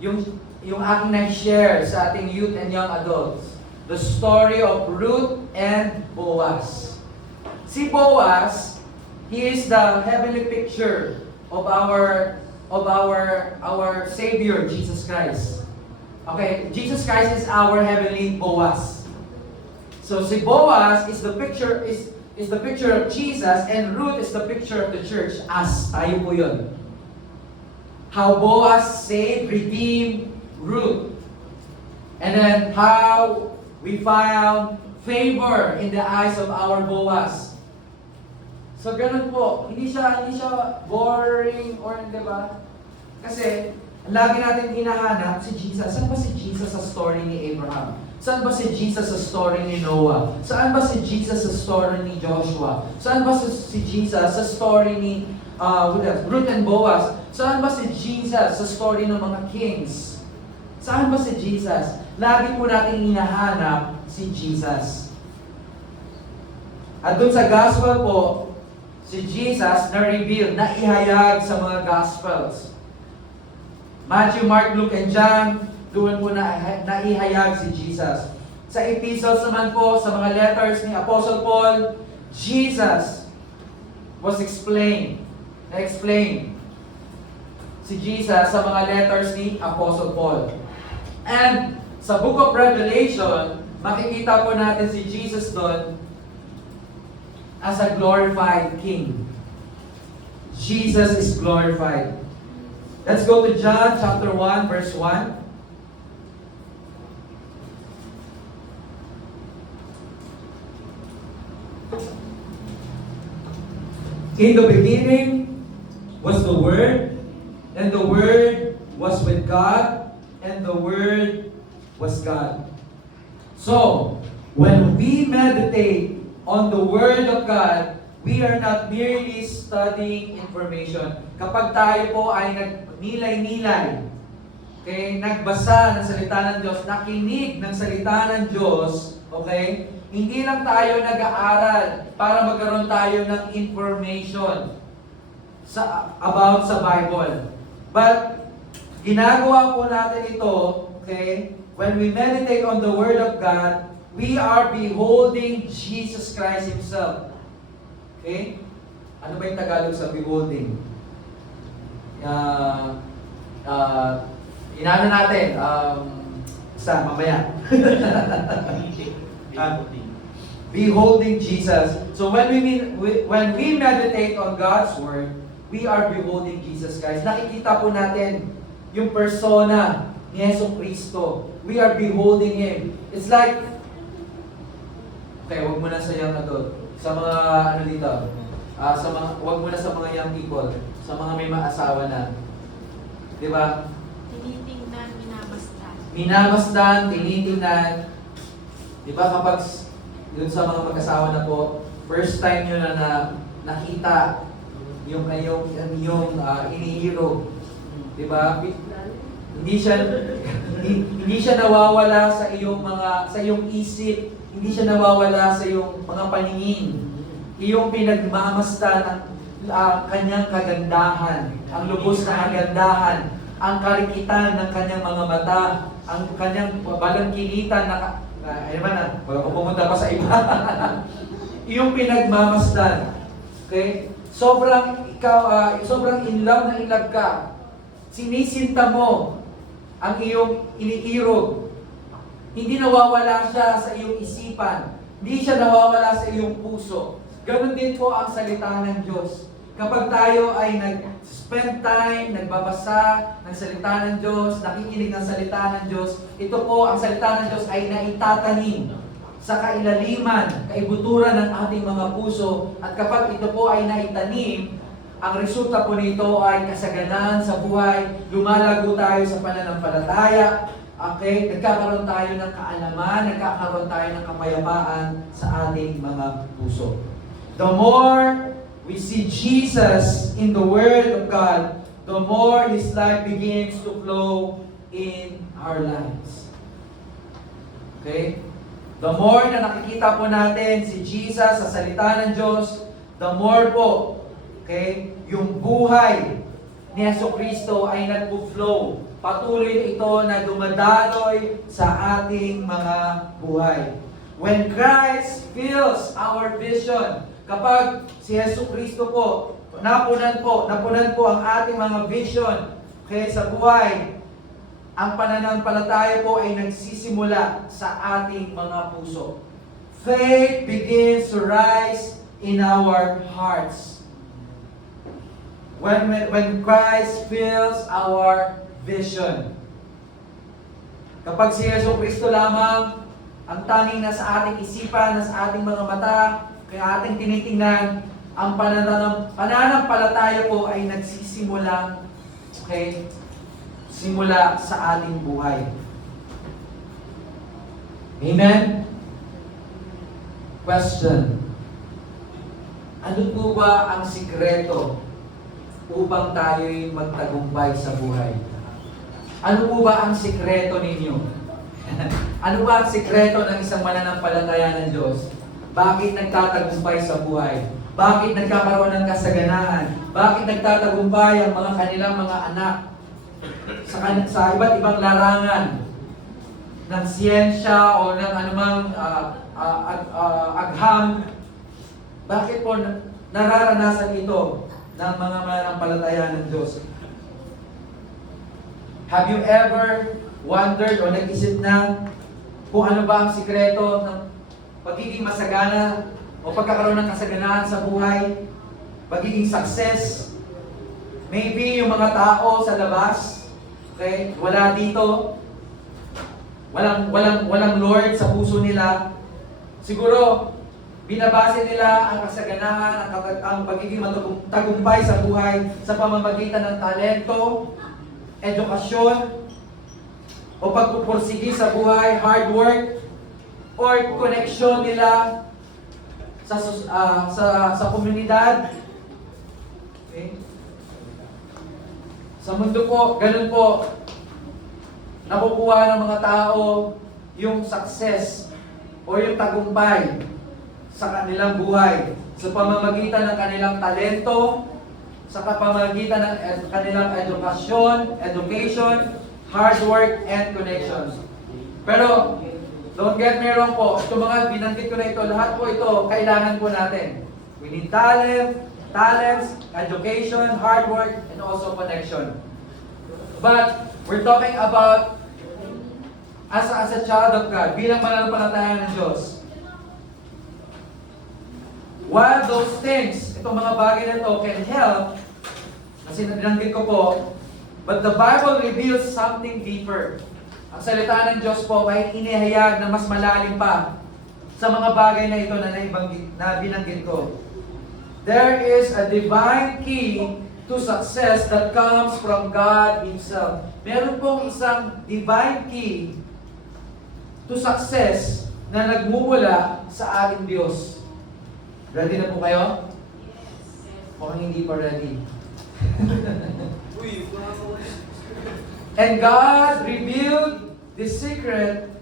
yung aking na-share sa ating youth and young adults, the story of Ruth and Boaz. Si Boaz, he is the heavenly picture of our Savior, Jesus Christ. Okay, Jesus Christ is our heavenly Boaz. So si Boaz is the picture of Jesus, and Ruth is the picture of the church. As tayo po yun. How Boaz saved, redeemed Ruth. And then how we found favor in the eyes of our Boaz. So ganun po, hindi siya boring or hindi ba? Kasi lagi natin hinahanap si Jesus. Saan ba si Jesus sa story ni Abraham? Saan ba si Jesus sa story ni Noah? Saan ba si Jesus sa story ni Joshua? Saan ba si Jesus sa story ni Ruth and Boaz? Saan ba si Jesus sa story ng mga kings? Saan ba si Jesus? Lagi po natin hinahanap si Jesus. At dun sa gospel po, si Jesus na-reveal, na-ihayag sa mga gospels. Matthew, Mark, Luke, and John, doon po naihayag si Jesus. Sa epistles naman po, sa mga letters ni Apostle Paul, Jesus was explained. Na-explain si Jesus sa mga letters ni Apostle Paul. And sa Book of Revelation, makikita po natin si Jesus doon as a glorified King. Jesus is glorified. Let's go to John chapter 1, verse 1. In the beginning was the Word, and the Word was with God, and the Word was God. So, when we meditate on the Word of God, we are not merely studying information. Kapag tayo po ay nagnilay-nilay, okay, nagbasa ng salita ng Diyos, nakinig ng salita ng Diyos, okay, hindi lang tayo nag-aaral para magkaroon tayo ng information about sa Bible. But, ginagawa po natin ito, okay, when we meditate on the Word of God, we are beholding Jesus Christ Himself. Okay? Ano ba yung Tagalog sa beholding? Inaano natin, basta mamaya. Beholding Jesus. So when we meditate on God's Word, we are beholding Jesus Christ. Nakikita po natin yung persona ni Yesu Cristo. We are beholding Him. It's like, okay, wag mo na sa young adult. Sa mga ano dito, wag mo na sa mga young people, sa mga may maasawa na. Di ba? Tinitingnan, minamasdan. Minamasdan, tinitingnan. Di ba kapag yun sa mga mag-asawa na po, first time nyo na nakita yung inihiro. Di ba? Hindi siya nawawala sa iyong isip, hindi siya nawawala sa iyong mga paningin. Iyong pinagmamasdan ang kanyang kagandahan, ang lubos na kagandahan, ang karikitan ng kanyang mga mata, ang kanyang balangkilitan bago pumunta pa sa iba. Iyong pinagmamasdan. Okay? Sobrang in love na in love ka. Sinisinta mo ang iyong iniirog. Hindi nawawala siya sa iyong isipan. Hindi siya nawawala sa iyong puso. Ganon din po ang salita ng Diyos. Kapag tayo ay nag-spend time, nagbabasa ng salita ng Diyos, nakikinig ng salita ng Diyos, ito po, ang salita ng Diyos ay naitatanim sa kailaliman, kaibuturan ng ating mga puso. At kapag ito po ay naitanim, ang resulta po nito ay kasaganaan sa buhay, lumalago tayo sa pananampalataya, okay? Nagkakaroon tayo ng kaalaman, nagkakaroon tayo ng kapayapaan sa ating mga puso. The more we see Jesus in the Word of God, the more His life begins to flow in our lives. Okay? The more na nakikita po natin si Jesus sa salita ng Diyos, the more po, okay, yung buhay ni Yesu Cristo ay nagpo-flow. Patuloy ito na dumadaloy sa ating mga buhay. When Christ fills our vision, kapag si Yesu Cristo po, napunan po ang ating mga vision, okay, sa buhay, ang pananampalataya po ay nagsisimula sa ating mga puso. Faith begins to rise in our hearts. When Christ fills our vision. Kapag si Yesu Cristo lamang ang tanging nasa ating isipan, nasa ating mga mata, kaya ating tinitingnan, ang pananampalataya po ay nagsisimulang, okay, simula sa ating buhay. Amen? Question. Ano po ba ang sikreto upang tayo'y magtagumpay sa buhay? Ano po ba ang sikreto ninyo? Ano ba ang sikreto ng isang mananampalataya ng Diyos? Bakit nagtatagumpay sa buhay? Bakit nagkakaroon ng kasaganaan? Bakit nagtatagumpay ang mga kanilang mga anak sa iba't ibang larangan ng siyensya o ng anumang agham? Bakit po nararanasan ito ng mga mananampalataya ng Diyos? Have you ever wondered o nag-isip na kung ano ba ang sikreto ng pagiging masagana o pagkakaroon ng kasaganaan sa buhay, pagiging success? Maybe yung mga tao sa labas, okay, wala dito, walang Lord sa puso nila. Siguro, binabase nila ang kasaganaan, ang pagiging tagumpay sa buhay sa pamamagitan ng talento, edukasyon, o pagpupursigi sa buhay, hard work, or connection nila sa komunidad. Okay? Sa mundo po, ganun po, nakukuha ng mga tao yung success o yung tagumpay sa kanilang buhay sa pamamagitan ng kanilang talento, sa pamamagitan ng kanilang education, hard work, and connections. Pero, don't get me wrong po, itong mga binanggit ko na ito, lahat po ito, kailangan po natin. We need talents, education, hard work, and also connection. But, we're talking about as a child of God, bilang mananampalataya ng Diyos. While those things, itong mga bagay na ito can help, kasi binanggit ko po, but the Bible reveals something deeper. Ang salita ng Diyos po ay inihayag na mas malalim pa sa mga bagay na ito na binanggit ko. There is a divine key to success that comes from God Himself. Meron pong isang divine key to success na nagmumula sa ating Diyos. Ready na po kayo? O hindi pa ready? And God revealed this secret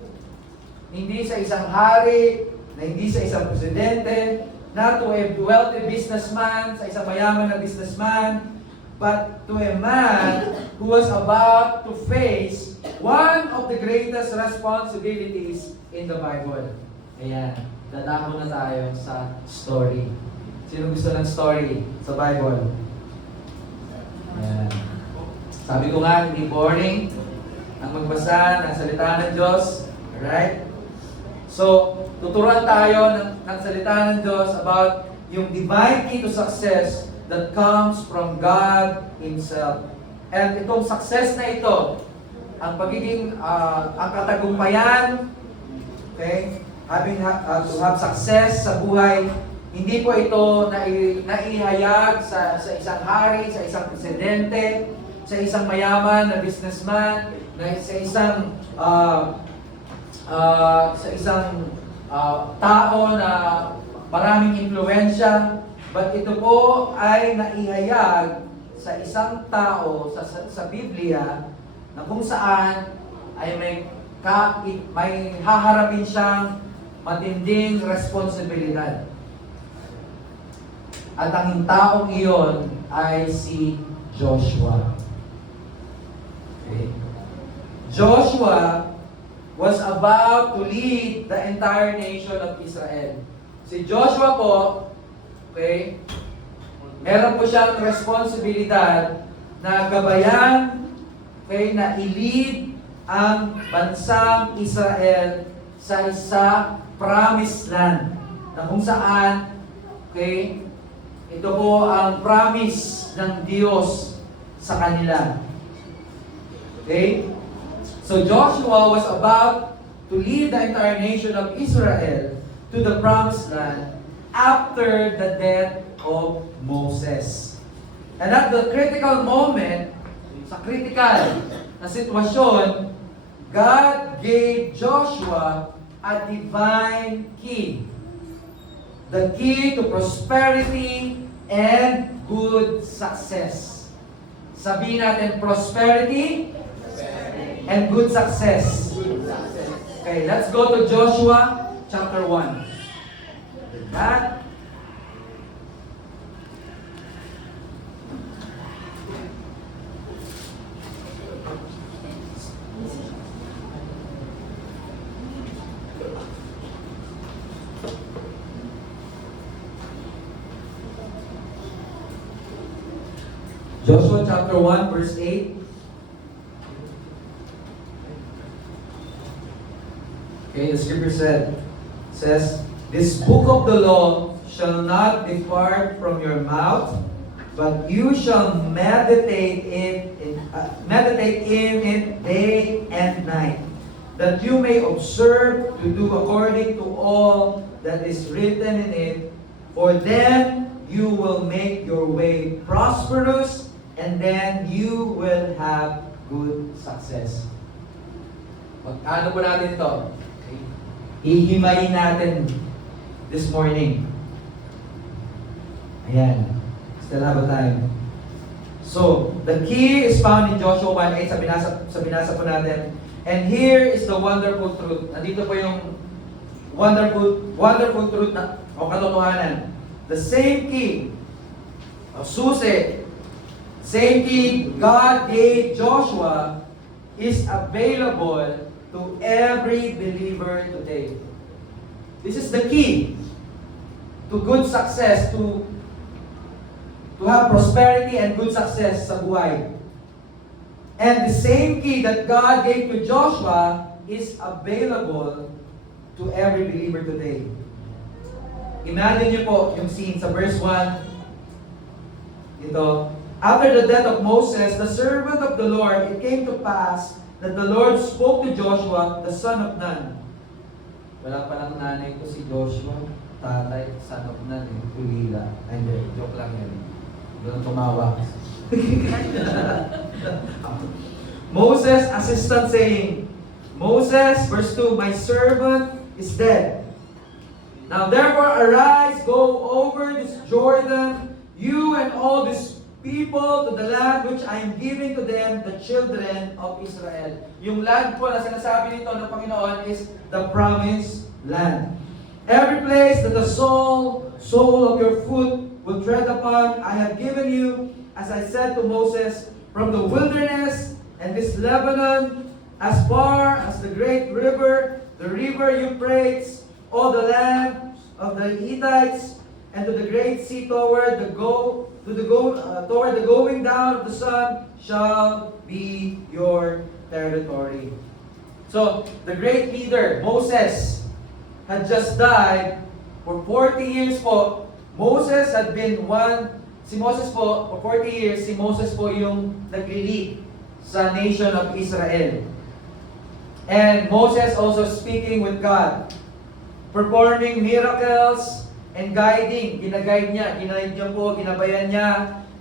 hindi sa isang hari, na hindi sa isang presidente, not to a wealthy businessman, sa isang mayaman na businessman, but to a man who was about to face one of the greatest responsibilities in the Bible. Ayan, dadako na tayo sa story. Sino gusto ng story sa Bible? Ayan. Sabi ko nga, hindi boring ang magbasa ng salita ng Diyos. Alright? So, tuturuan tayo ng salita ng Diyos about yung divine key to success that comes from God Himself. And itong success na ito, ang pagiging, ang katagumpayan, okay, to have success sa buhay, hindi po ito naihayag sa isang hari, sa isang presidente, sa isang mayaman na businessman, sa isang tao na maraming impluwensya, but ito po ay naihayag sa isang tao sa Biblia na kung saan ay may haharapin siyang matinding responsibilidad. At ang taong iyon ay si Joshua. Okay. Joshua was about to lead the entire nation of Israel. Si Joshua po, okay, meron po siyang responsibilidad na gabayan, okay, na i-lead ang bansang Israel sa promised land. Na kung saan, okay, ito po ang promise ng Diyos sa kanila. Okay? So Joshua was about to lead the entire nation of Israel to the promised land after the death of Moses. And at the critical moment, sa critical na sitwasyon, God gave Joshua a divine key. The key to prosperity and good success. Sabihin natin, prosperity and good success. Okay, let's go to Joshua chapter 1. That Joshua chapter 1 verse 8. Okay, the scripture says, "This book of the law shall not depart from your mouth, but you shall meditate in it day and night, that you may observe to do according to all that is written in it, for then you will make your way prosperous, and then you will have good success." Ano po natin ito? Ihimayin natin this morning. Ayan. Still have a time. So, the key is found in Joshua 1:8 sa binasa po natin. And here is the wonderful truth. Nandito po yung wonderful truth na, o katotohanan. The same key of susi, same key God gave Joshua is available to every believer today. This is the key to good success, to have prosperity and good success sa buhay. And the same key that God gave to Joshua is available to every believer today. Imagine niyo po yung scene sa verse 1. Ito, after the death of Moses, the servant of the Lord, it came to pass that the Lord spoke to Joshua, the son of Nun. Wala palang nanay ko si Joshua, tatay, son of Nun, Tulila. Ay, hindi, joke lang yun. Doon tumawa. Moses' assistant saying, Moses, verse 2, my servant is dead. Now therefore arise, go over this Jordan, you and all these people to the land which I am giving to them, the children of Israel. Yung land po na sinasabi nito ng Panginoon is the promised land. Every place that the sole of your foot will tread upon, I have given you, as I said to Moses, from the wilderness and this Lebanon, as far as the great river, the river Euphrates, all the land of the Hittites, and to the great sea toward the going down of the sun shall be your territory. So the great leader Moses had just died for 40 years po. Moses had been si Moses po, for 40 years, si Moses po yung nag-lead sa nation of Israel. And Moses also speaking with God, performing miracles and guiding. Ginaguide niya po, ginabayan niya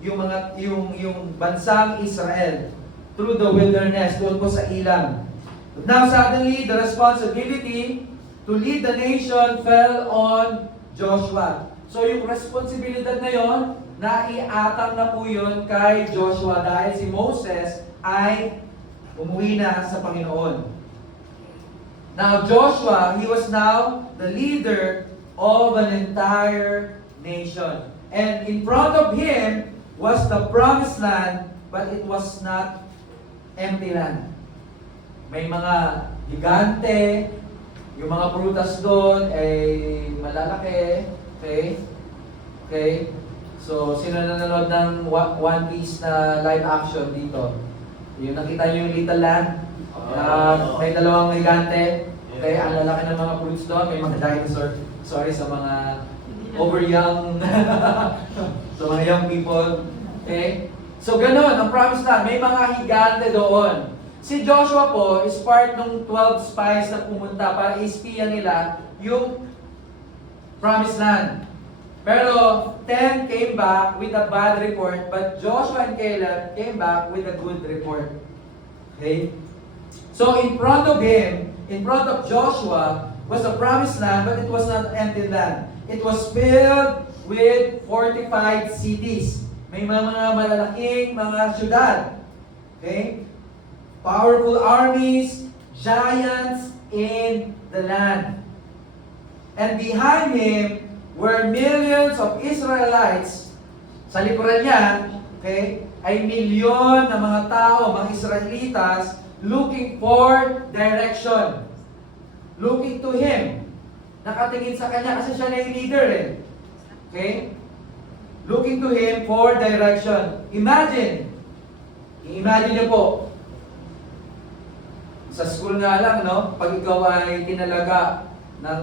yung bansang Israel through the wilderness, doon po sa ilang. But now suddenly, the responsibility to lead the nation fell on Joshua. So yung responsibilidad na yon, naiatang na po yun kay Joshua dahil si Moses ay umuwi na sa Panginoon. Now Joshua, he was now the leader of an entire nation. And in front of him was the promised land, but it was not empty land. May mga gigante, yung mga prutas doon ay malalaki. Okay? So, sino nanonood ng One Piece na live action dito? Yung nakita nyo yung Little Land? May dalawang gigante. Okay, ang lalaki ng mga fruits doon. May mga dinosaur. Sorry sa mga over young sa mga young people. Okay? So, ganun, ang promised land. May mga higante doon. Si Joshua po is part ng 12 spies na pumunta para ispiya nila yung promised land. Pero 10 came back with a bad report, but Joshua and Caleb came back with a good report. Okay? So in front of him, in front of Joshua, was a promised land, but it was not an empty land. It was filled with fortified cities. May mga malalaking mga syudad. Okay? Powerful armies, giants in the land. And behind him were millions of Israelites. Sa likuran niya, okay, ay milyon na mga tao, mga Israelitas, looking for direction. Looking to him. Nakatingin sa kanya kasi siya na yung leader eh. Okay? Looking to him for direction. Imagine niyo po, sa school nga lang, no? Pag ikaw ay tinalaga ng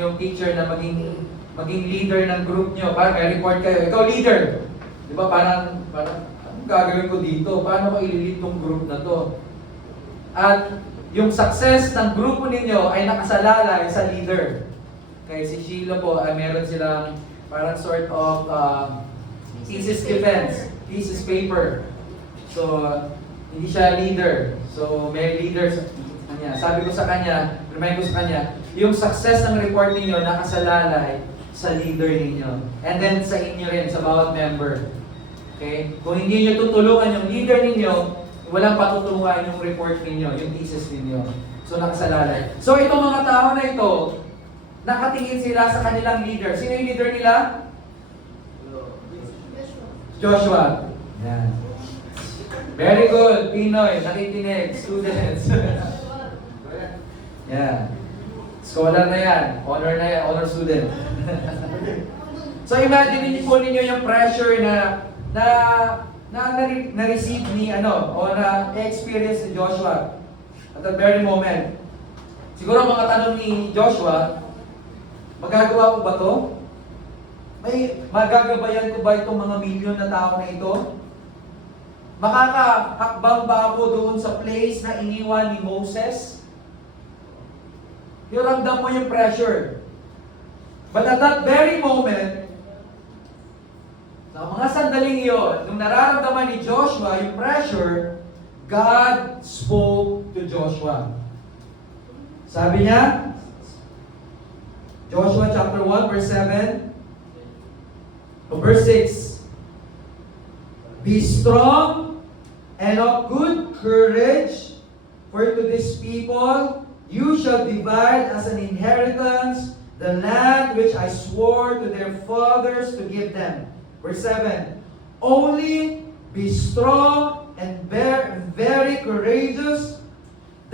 yung teacher na maging leader ng group nyo, parang may report kayo, ikaw leader. Di ba? Parang anong gagawin ko dito? Paano ko i-lead tong group na to? At yung success ng grupo ninyo ay nakasalalay sa leader. Kaya si Sheila po, ay meron silang parang sort of thesis defense, thesis paper. So, hindi siya leader. So, may leader sa kanya. Sabi ko sa kanya, remind ko sa kanya, yung success ng report ninyo nakasalalay sa leader ninyo. And then sa inyo rin, sa bawat member. Okay? Kung hindi nyo tutulungan yung leader ninyo, walang patutulungan yung report ninyo, yung thesis ninyo. So, nakasalalay. So, itong mga tao na ito, nakatingin sila sa kanilang leader. Sino yung leader nila? Joshua. Yan. Very good, Pinoy, nakikinig, students. Yan. Scholar na yan, honor na yan, honor student. So imagine niyo po ninyo yung pressure na-receive ni o na-experience ni Joshua at that very moment. Siguro mga tanong ni Joshua, magagawa ko ba to? May magagabayan ko ba itong mga milyon na tao na ito? Makakahakbang ba ako doon sa place na iniwan ni Moses? Yung ramdam mo yung pressure. But at that very moment, sa mga sandaling iyon, nung nararamdaman ni Joshua yung pressure, God spoke to Joshua. Sabi niya, Joshua chapter 1 verse 7 to verse 6, be strong and of good courage, for to this people you shall divide as an inheritance the land which I swore to their fathers to give them. Verse 7, only be strong and very courageous,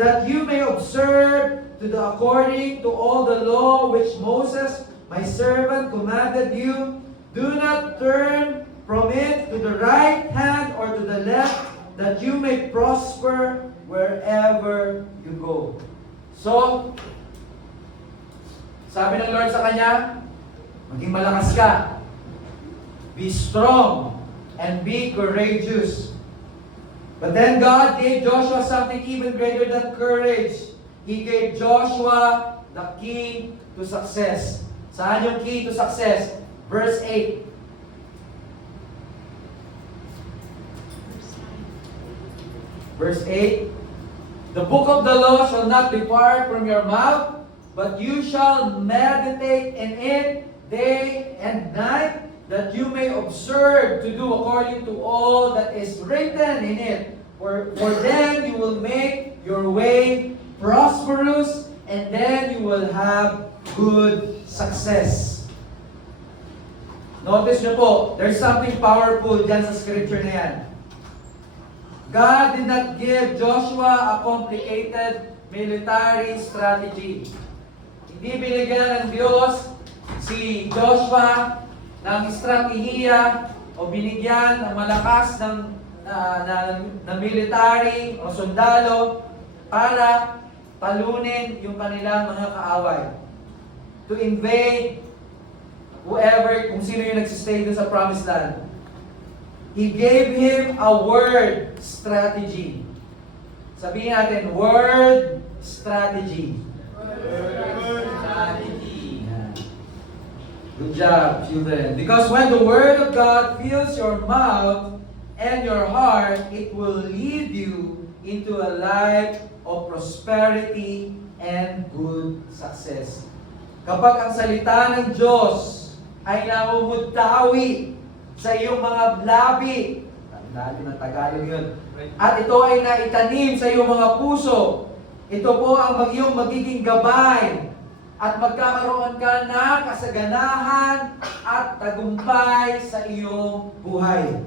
that you may observe according to all the law which Moses my servant commanded you. Do not turn from it to the right hand or to the left, that you may prosper wherever you go. So, sabi ng Lord sa kanya, maging malakas ka. Be strong and be courageous. But then God gave Joshua something even greater than courage. He gave Joshua the key to success. Saan yung key to success? Verse 8. Verse 8. The book of the law shall not depart from your mouth, but you shall meditate in it day and night, that you may observe to do according to all that is written in it. For then you will make your way prosperous, and then you will have good success. Notice nyo po, there's something powerful dyan sa scripture na yan. God did not give Joshua a complicated military strategy. Hindi binigyan ng Diyos si Joshua ng estratehiya o binigyan ng malakas ng military o sundalo para talunin yung kanilang mga kaaway. To invade whoever, kung sino yung nagsistay doon sa promised land. He gave him a word strategy. Sabihin natin, word strategy. Word strategy. Yeah. Good job, children. Because when the word of God fills your mouth and your heart, it will lead you into a life of prosperity and good success. Kapag ang salita ng Diyos ay namumutawi sa iyong mga labi, labi ng Tagalog yun, at ito ay naitanim sa iyong mga puso, ito po ang iyong magiging gabay at magkakaroon ka ng kasaganahan at tagumpay sa iyong buhay.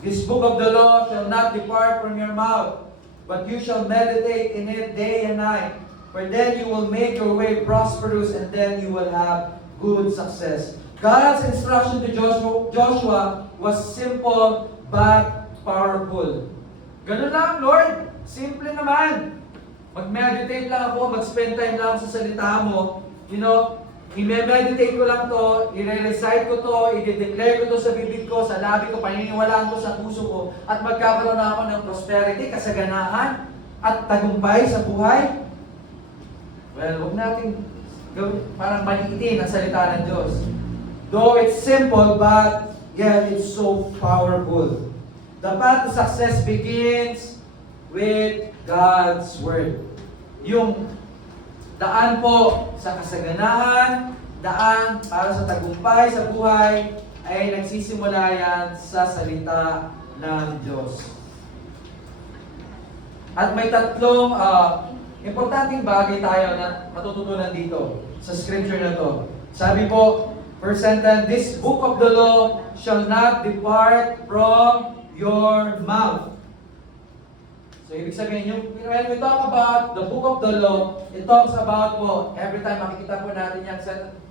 This book of the law shall not depart from your mouth, but you shall meditate in it day and night. For then you will make your way prosperous, and then you will have good success. God's instruction to Joshua was simple but powerful. Ganun lang, Lord. Simple naman. Mag-meditate lang ako, mag-spend time lang sa salita mo. I-meditate ko lang to, i-recite ko to, i-declare ko to sa bibig ko, sa labi ko, paniniwalaan ko sa puso ko, at magkakaroon na ako ng prosperity, kasaganahan, at tagumpay sa buhay. Well, huwag natin parang maliitin ang salita ng Diyos. Though it's simple, but yet it's so powerful. The path to success begins with God's Word. Yung daan po sa kasaganahan, daan para sa tagumpay sa buhay, ay nagsisimula yan sa salita ng Diyos. At may tatlong importanteng bagay tayo na matututunan dito sa scripture na to. Sabi po, first sentence, this book of the law shall not depart from your mouth. So, ibig sabihin, when we talk about the book of the law, it talks about po, every time makikita po natin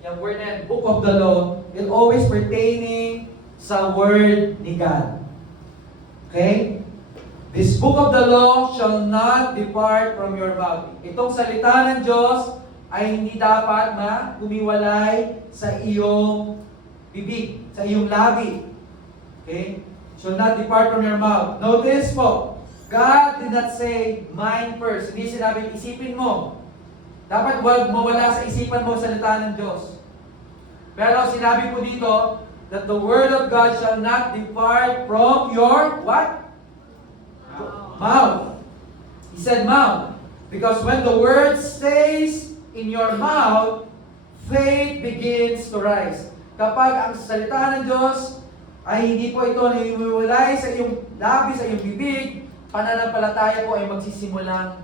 yung word na yan, book of the law, it always pertaining sa word ni God. Okay? This book of the law shall not depart from your mouth. Itong salita ng Diyos ay hindi dapat humiwalay sa iyong bibig, sa iyong labi. Okay? Shall not depart from your mouth. Notice po, God did not say, mind first. Hindi sinabi, isipin mo. Dapat wag mawala sa isipan mo salita ng Diyos. Pero sinabi po dito, that the word of God shall not depart from your, what? Mouth. He said mouth. Because when the word stays in your mouth, faith begins to rise. Kapag ang salita ng Diyos ay hindi po ito naiwalay sa iyong labi, sa iyong bibig, pananampalataya po ay magsisimulang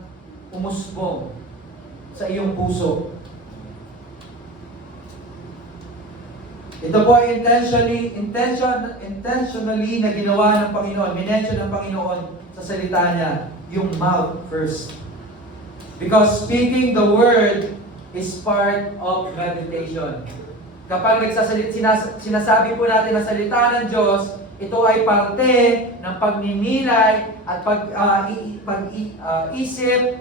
umusbong sa iyong puso. Ito po ay intentionally na ginawa ng Panginoon, minention ng Panginoon sa salita niya, yung mouth first. Because speaking the word is part of meditation. Kapag sinasabi po natin ang salita ng Diyos, ito ay parte ng pagninilay at pag-isip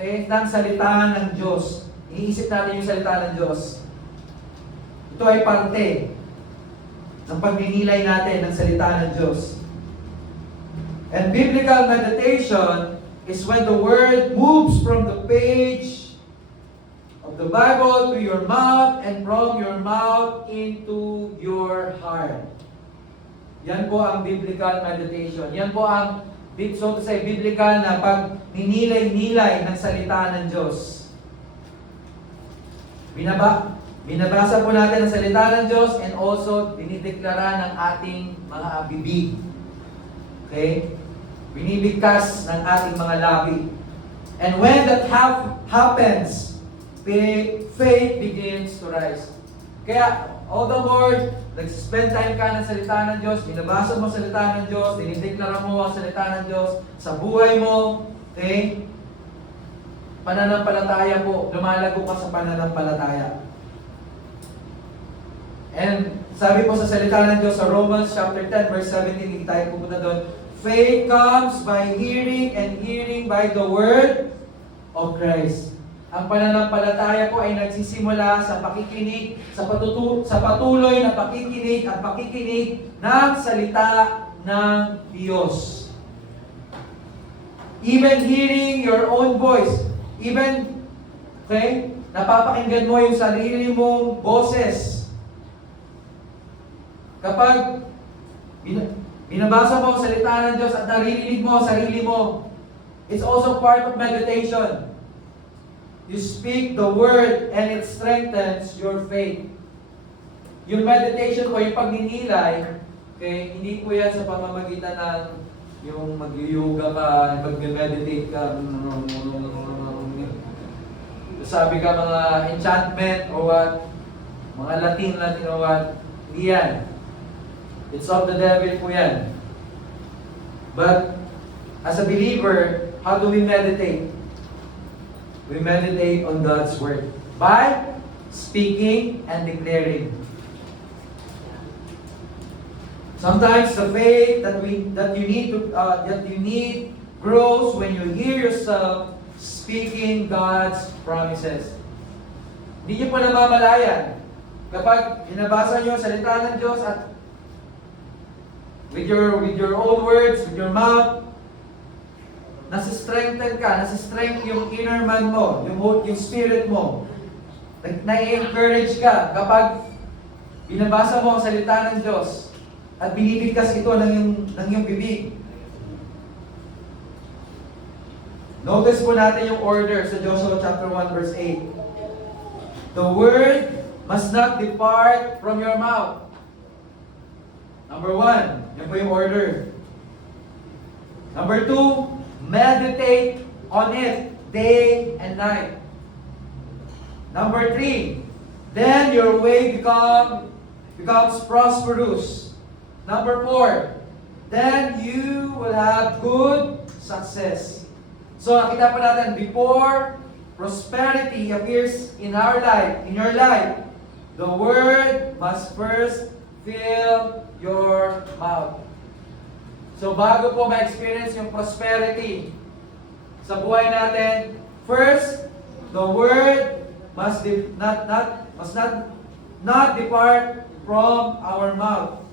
ng salita ng Diyos. Iniisip natin yung salita ng Diyos. Ito ay parte ng pagninilay natin ng salita ng Diyos. And biblical meditation is when the word moves from the page of the Bible to your mouth and from your mouth into your heart. Yan po ang biblical meditation. Yan po ang, so to say, biblical na pag-ninilay-nilay ng salita ng Diyos. Binabasa po natin ang salita ng Diyos and also dinideklara ng ating mga bibig. Okay? Binibigkas ng ating mga labi. And when that happens, faith begins to rise. Kaya, all the more, nag-spend time ka ng salita ng Diyos, binabasa mo ang salita ng Diyos, dinideklara mo ang salita ng Diyos sa buhay mo, okay? Pananampalataya po, lumalago ka sa pananampalataya. And sabi po sa salita ng Diyos sa Romans chapter 10 verse 17, hindi tayo pupunta doon, faith comes by hearing and hearing by the word of Christ. Ang pananampalataya po ay nagsisimula sa pakikinig, sa patuloy na pakikinig at pakikinig ng salita ng Diyos. Even hearing your own voice, even, okay, napapakinggan mo yung sarili mong boses. Kapag binabasa mo ang salita ng Diyos at naririnig mo ang sarili mo, it's also part of meditation. You speak the word and it strengthens your faith. Yung meditation ko, yung pagninilay, okay, hindi po yan sa pamamagitan ng yung mag-yoga ka, mag-meditate ka, sabi ka mga enchantment or what, mga Latin or what, hindi yan. It's of the devil po yan. But, as a believer, how do we meditate? We meditate on God's Word by speaking and declaring. Sometimes the faith that you need grows when you hear yourself speaking God's promises. Hindi niyo po namamalayan kapag binabasa niyo ang salita ng Diyos at with your own words, with your mouth, nasa-strengthen ka, nasa-strength yung inner man mo, yung spirit mo. Na-encourage ka kapag binabasa mo ang salita ng Diyos at binibigkas ito ng iyong bibig. Notice po natin yung order sa Joshua chapter 1 verse 8. The word must not depart from your mouth. Number 1, yan po yung order. Number 2, meditate on it day and night. Number 3, then your way becomes prosperous. Number 4, then you will have good success. So nakita pa natin, before prosperity appears in our life, in your life, the word must first fill your mouth. So bago po ma-experience yung prosperity sa buhay natin, first, the word must not depart from our mouth.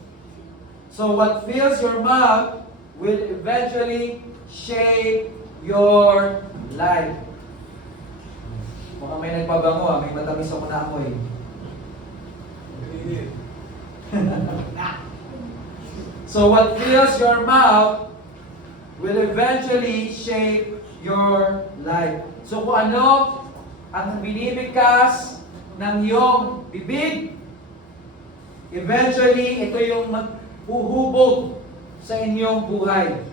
So what fills your mouth will eventually shape your life. Mukhang may nagpabango, may matamis ako na amoy. So what fills your mouth will eventually shape your life. So kung ano ang binibigkas ng iyong bibig, eventually ito yung maghuhubog sa inyong buhay.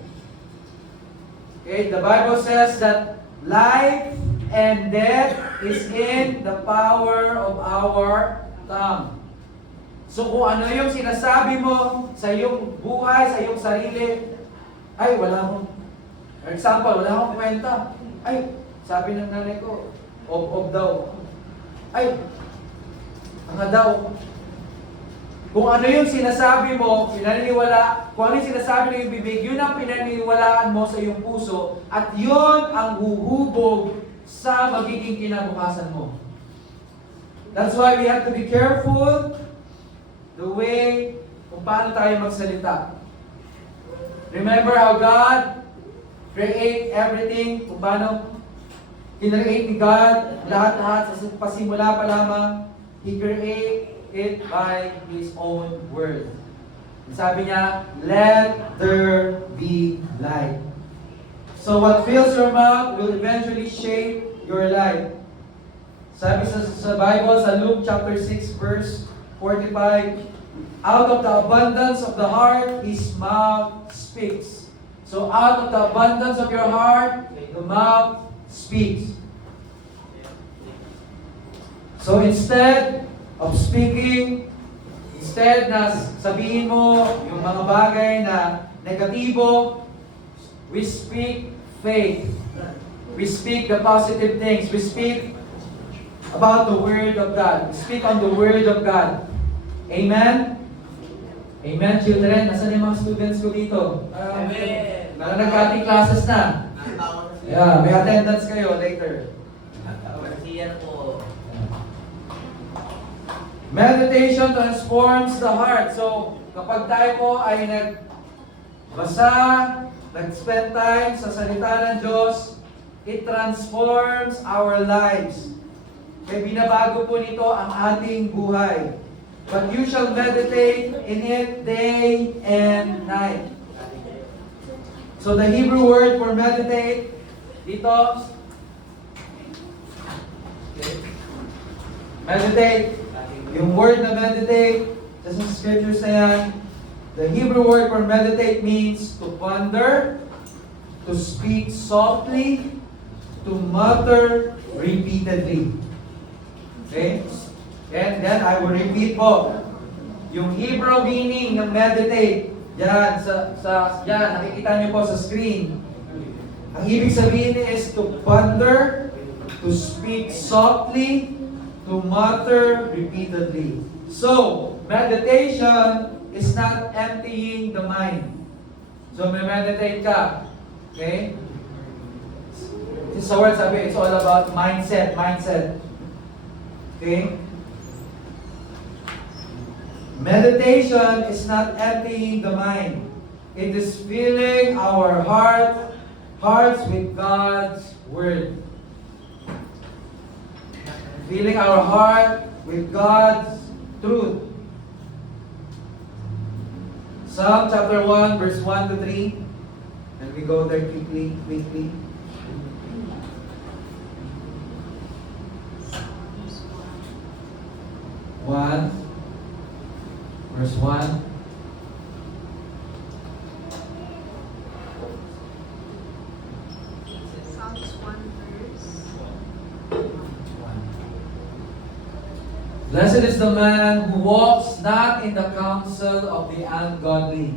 Okay, the Bible says that life and death is in the power of our tongue. So kung ano yung sinasabi mo sa iyong buhay, sa iyong sarili, ay wala akong, for example, wala akong kwenta. Ay, sabi ng nanay ko, of daw. Ay, nga daw. Kung ano yung sinasabi mo, pinaniniwala, kung ano yung sinasabi ng iyong bibig, yun ang pinaniniwalaan mo sa iyong puso, at yun ang huhubog sa magiging kinabukasan mo. That's why we have to be careful the way kung paano tayo magsalita. Remember how God create everything, kung paano kinreate ni God lahat-lahat sa pasimula pa lamang, He create it by His own word. Sabi niya, let there be light. So what fills your mouth will eventually shape your life. Sabi sa Bible, sa Luke chapter 6 verse 45, out of the abundance of the heart, his mouth speaks. So out of the abundance of your heart, the mouth speaks. So instead of speaking, instead na sabihin mo yung mga bagay na negatibo, we speak faith. We speak the positive things. We speak about the Word of God. We speak on the Word of God. Amen? Amen, children. Nasaan yung mga students ko dito? Amen. Nag-cutting classes na. Yeah, may attendance kayo later. Siyan po. Meditation transforms the heart. So, kapag tayo po ay nagbasa, nag-spend time sa salita ng Diyos, it transforms our lives. Kaya binabago po nito ang ating buhay. But you shall meditate in it day and night. So the Hebrew word for meditate, dito, meditate, yung word na meditate, sa scriptures na yan, the Hebrew word for meditate means to ponder, to speak softly, to mutter repeatedly. Okay? And then I will repeat po. Yung Hebrew meaning ng meditate, yan, yan, nakikita niyo po sa screen. Ang ibig sabihin is to ponder, to speak softly, to mutter repeatedly. So, meditation is not emptying the mind. So, may meditate ka. Okay? Sa word sabi, it's all about mindset. Okay? Meditation is not emptying the mind. It is filling our hearts with God's Word. Filling our heart with God's truth. Psalm chapter 1, verse 1 to 3. And we go there quickly. 1, verse 1. Psalms 1 verse Blessed is the man who walks not in the counsel of the ungodly,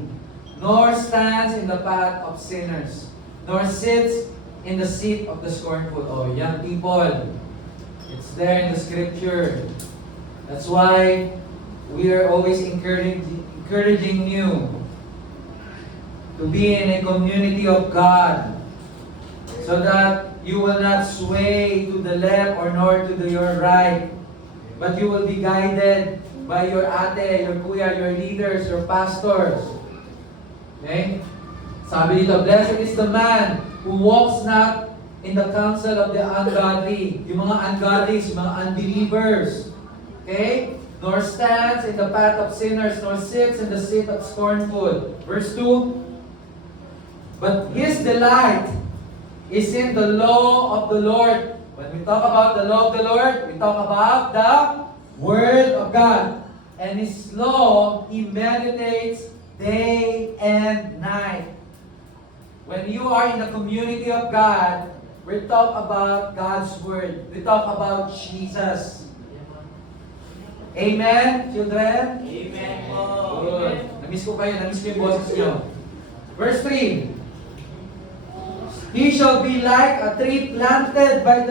nor stands in the path of sinners, nor sits in the seat of the scornful. Oh, young people, it's there in the scripture. That's why we are always encouraging you to be in a community of God, so that you will not sway to the left or nor to your right, but you will be guided by your ate, your kuya, your leaders, your pastors. Okay? Sabi dito, blessed is the man who walks not in the counsel of the ungodly. Yung mga ungodlies, yung mga unbelievers. Okay? Nor stands in the path of sinners, nor sits in the seat of scornful. Verse 2, but his delight is in the law of the Lord. When we talk about the law of the Lord, we talk about the Word of God. And His law, He meditates day and night. When you are in the community of God, we talk about God's Word. We talk about Jesus. Amen, children? Amen po. Good. Namiss ko kayo, namiss ko yung boses nyo. Verse 3. He shall be like a tree planted by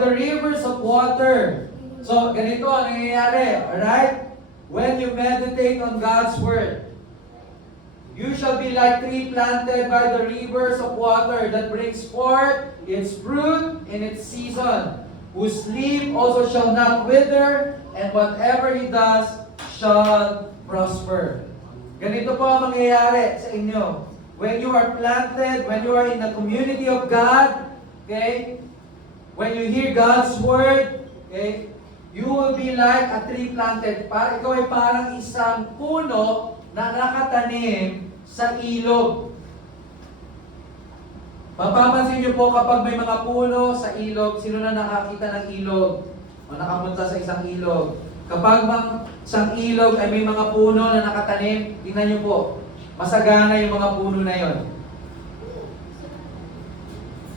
the rivers of water. So, ganito ang nangyayari, alright? When you meditate on God's Word, you shall be like tree planted by the rivers of water that brings forth its fruit in its season, whose leaf also shall not wither, and whatever he does shall prosper. Ganito po ang mangyayari sa inyo. When you are planted, when you are in the community of God, okay, when you hear God's Word, okay, you will be like a tree planted. Ikaw ay parang isang puno na nakatanim sa ilog. Mapapansin niyo po kapag may mga puno sa ilog, sino na nakakita ng ilog o nakapunta sa isang ilog? Kapag isang ilog ay may mga puno na nakatanim, tingnan niyo po, masagana yung mga puno na yon.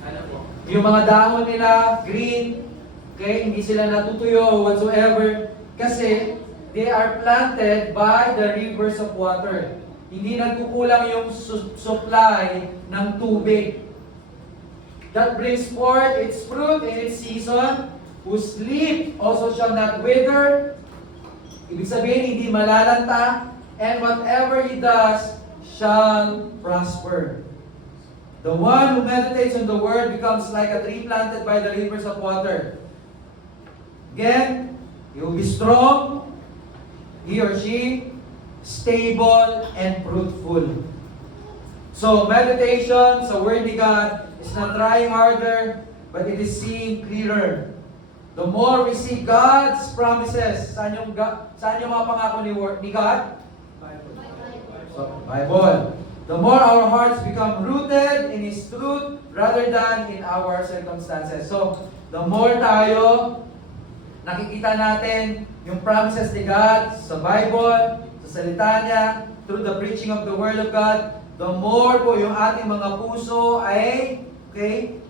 Ano po? Yung mga dahon nila, green, okay, hindi sila natutuyo whatsoever kasi they are planted by the rivers of water. Hindi nagkukulang yung supply ng tubig. That brings forth its fruit in its season, whose leaf also shall not wither. Ibig sabihin, hindi malalanta, and whatever he does shall prosper. The one who meditates on the Word becomes like a tree planted by the rivers of water. Again, he will be strong, he or she, stable, and fruitful. So, meditation sa Word ni God is not trying harder, but it is seeing clearer. The more we see God's promises, saan yung mga pangako ni God? Bible. The more our hearts become rooted in His truth rather than in our circumstances. So, the more tayo nakikita natin yung promises ni God sa Bible, sa salita niya, through the preaching of the Word of God, the more po yung ating mga puso ay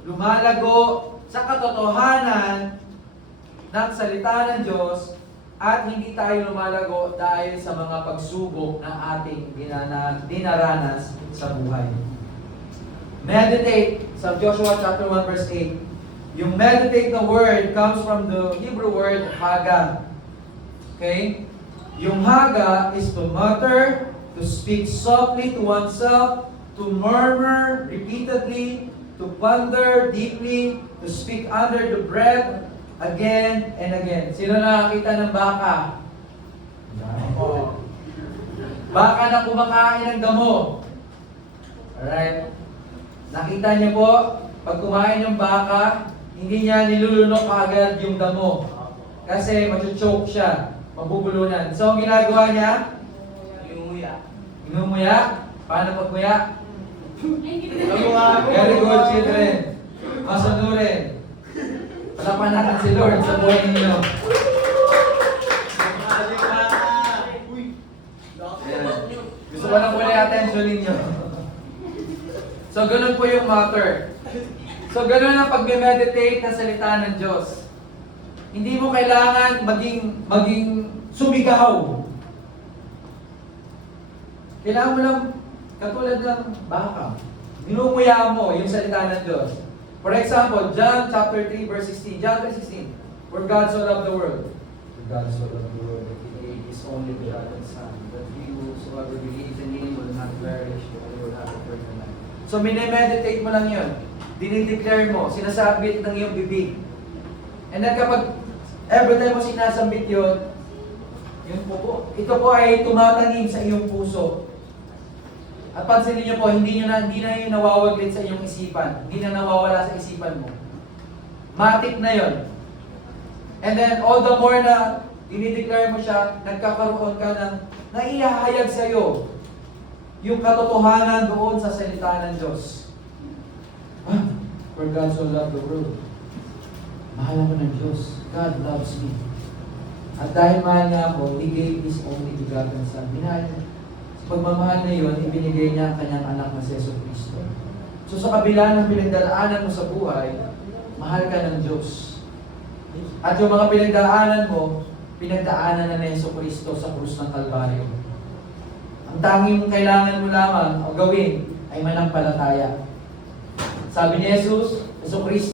lumalago sa katotohanan ng salita ng Diyos, at hindi tayo lumalago dahil sa mga pagsubok na ating dinaranas sa buhay. Meditate sa Joshua chapter 1 verse 8. Yung meditate na word comes from the Hebrew word haga. Okay? Yung haga is to mutter, to speak softly to oneself, to murmur repeatedly, to ponder deeply, to speak under the breath, again and again. Sino nakakita ng baka? Baka na kumakain ng damo. Alright? Nakita niyo po, pag kumain yung baka, hindi niya nilulunok agad yung damo. Kasi machuchoke siya, mabubulunan. So, ang ginagawa niya? Inumuya. Paano pagmuya? Very good, children. Masunurin. Palapan natin si Lord sa buhay ninyo. Gusto ko lang po na attention ninyo. So, ganun po yung matter. So, ganun ang pag-meditate na salita ng Diyos. Hindi mo kailangan maging sumigaw. Kailangan mo lang, katulad ng baka, minumuya mo yung salita ng Diyos. For example, John chapter 3 verse 16. John 3:16. For God so loved the world. For God so loved the world that He gave His only begotten Son, that he whosoever believes in Him will not perish, but he will have eternal life. So minimeditate mo lang yun. Dinideclare mo, sinasabit ng iyong bibig. And then kapag every time mo sinasambit yun, yun po, ito po ay tumatanim sa iyong puso. At pansinin niyo po, hindi na yun nawawaglit sa iyong isipan. Hindi na nawawala sa isipan mo. Matik na yun. And then, all the more na dinideclare mo siya, nagkakaroon ka ng naihahayag sa iyo yung katotohanan doon sa salita ng Diyos. Ah, for God so loved the world. Mahal ako ng Diyos. God loves me. At dahil mahal niya ako, He gave His only begotten Son. Minahal niya. Sa pagmamahal na yun, ibinigay niya ang kanyang anak na si Yesu Cristo. So sa kabila ng pinagdaanan mo sa buhay, mahal ka ng Diyos. At yung mga pinagdaanan mo, pinagdaanan na ni Yesu Cristo sa krus ng Kalbaryo. Ang tanging kailangan mo lamang o gawin ay manampalataya. Sabi ni Jesus, Yesu Cristo,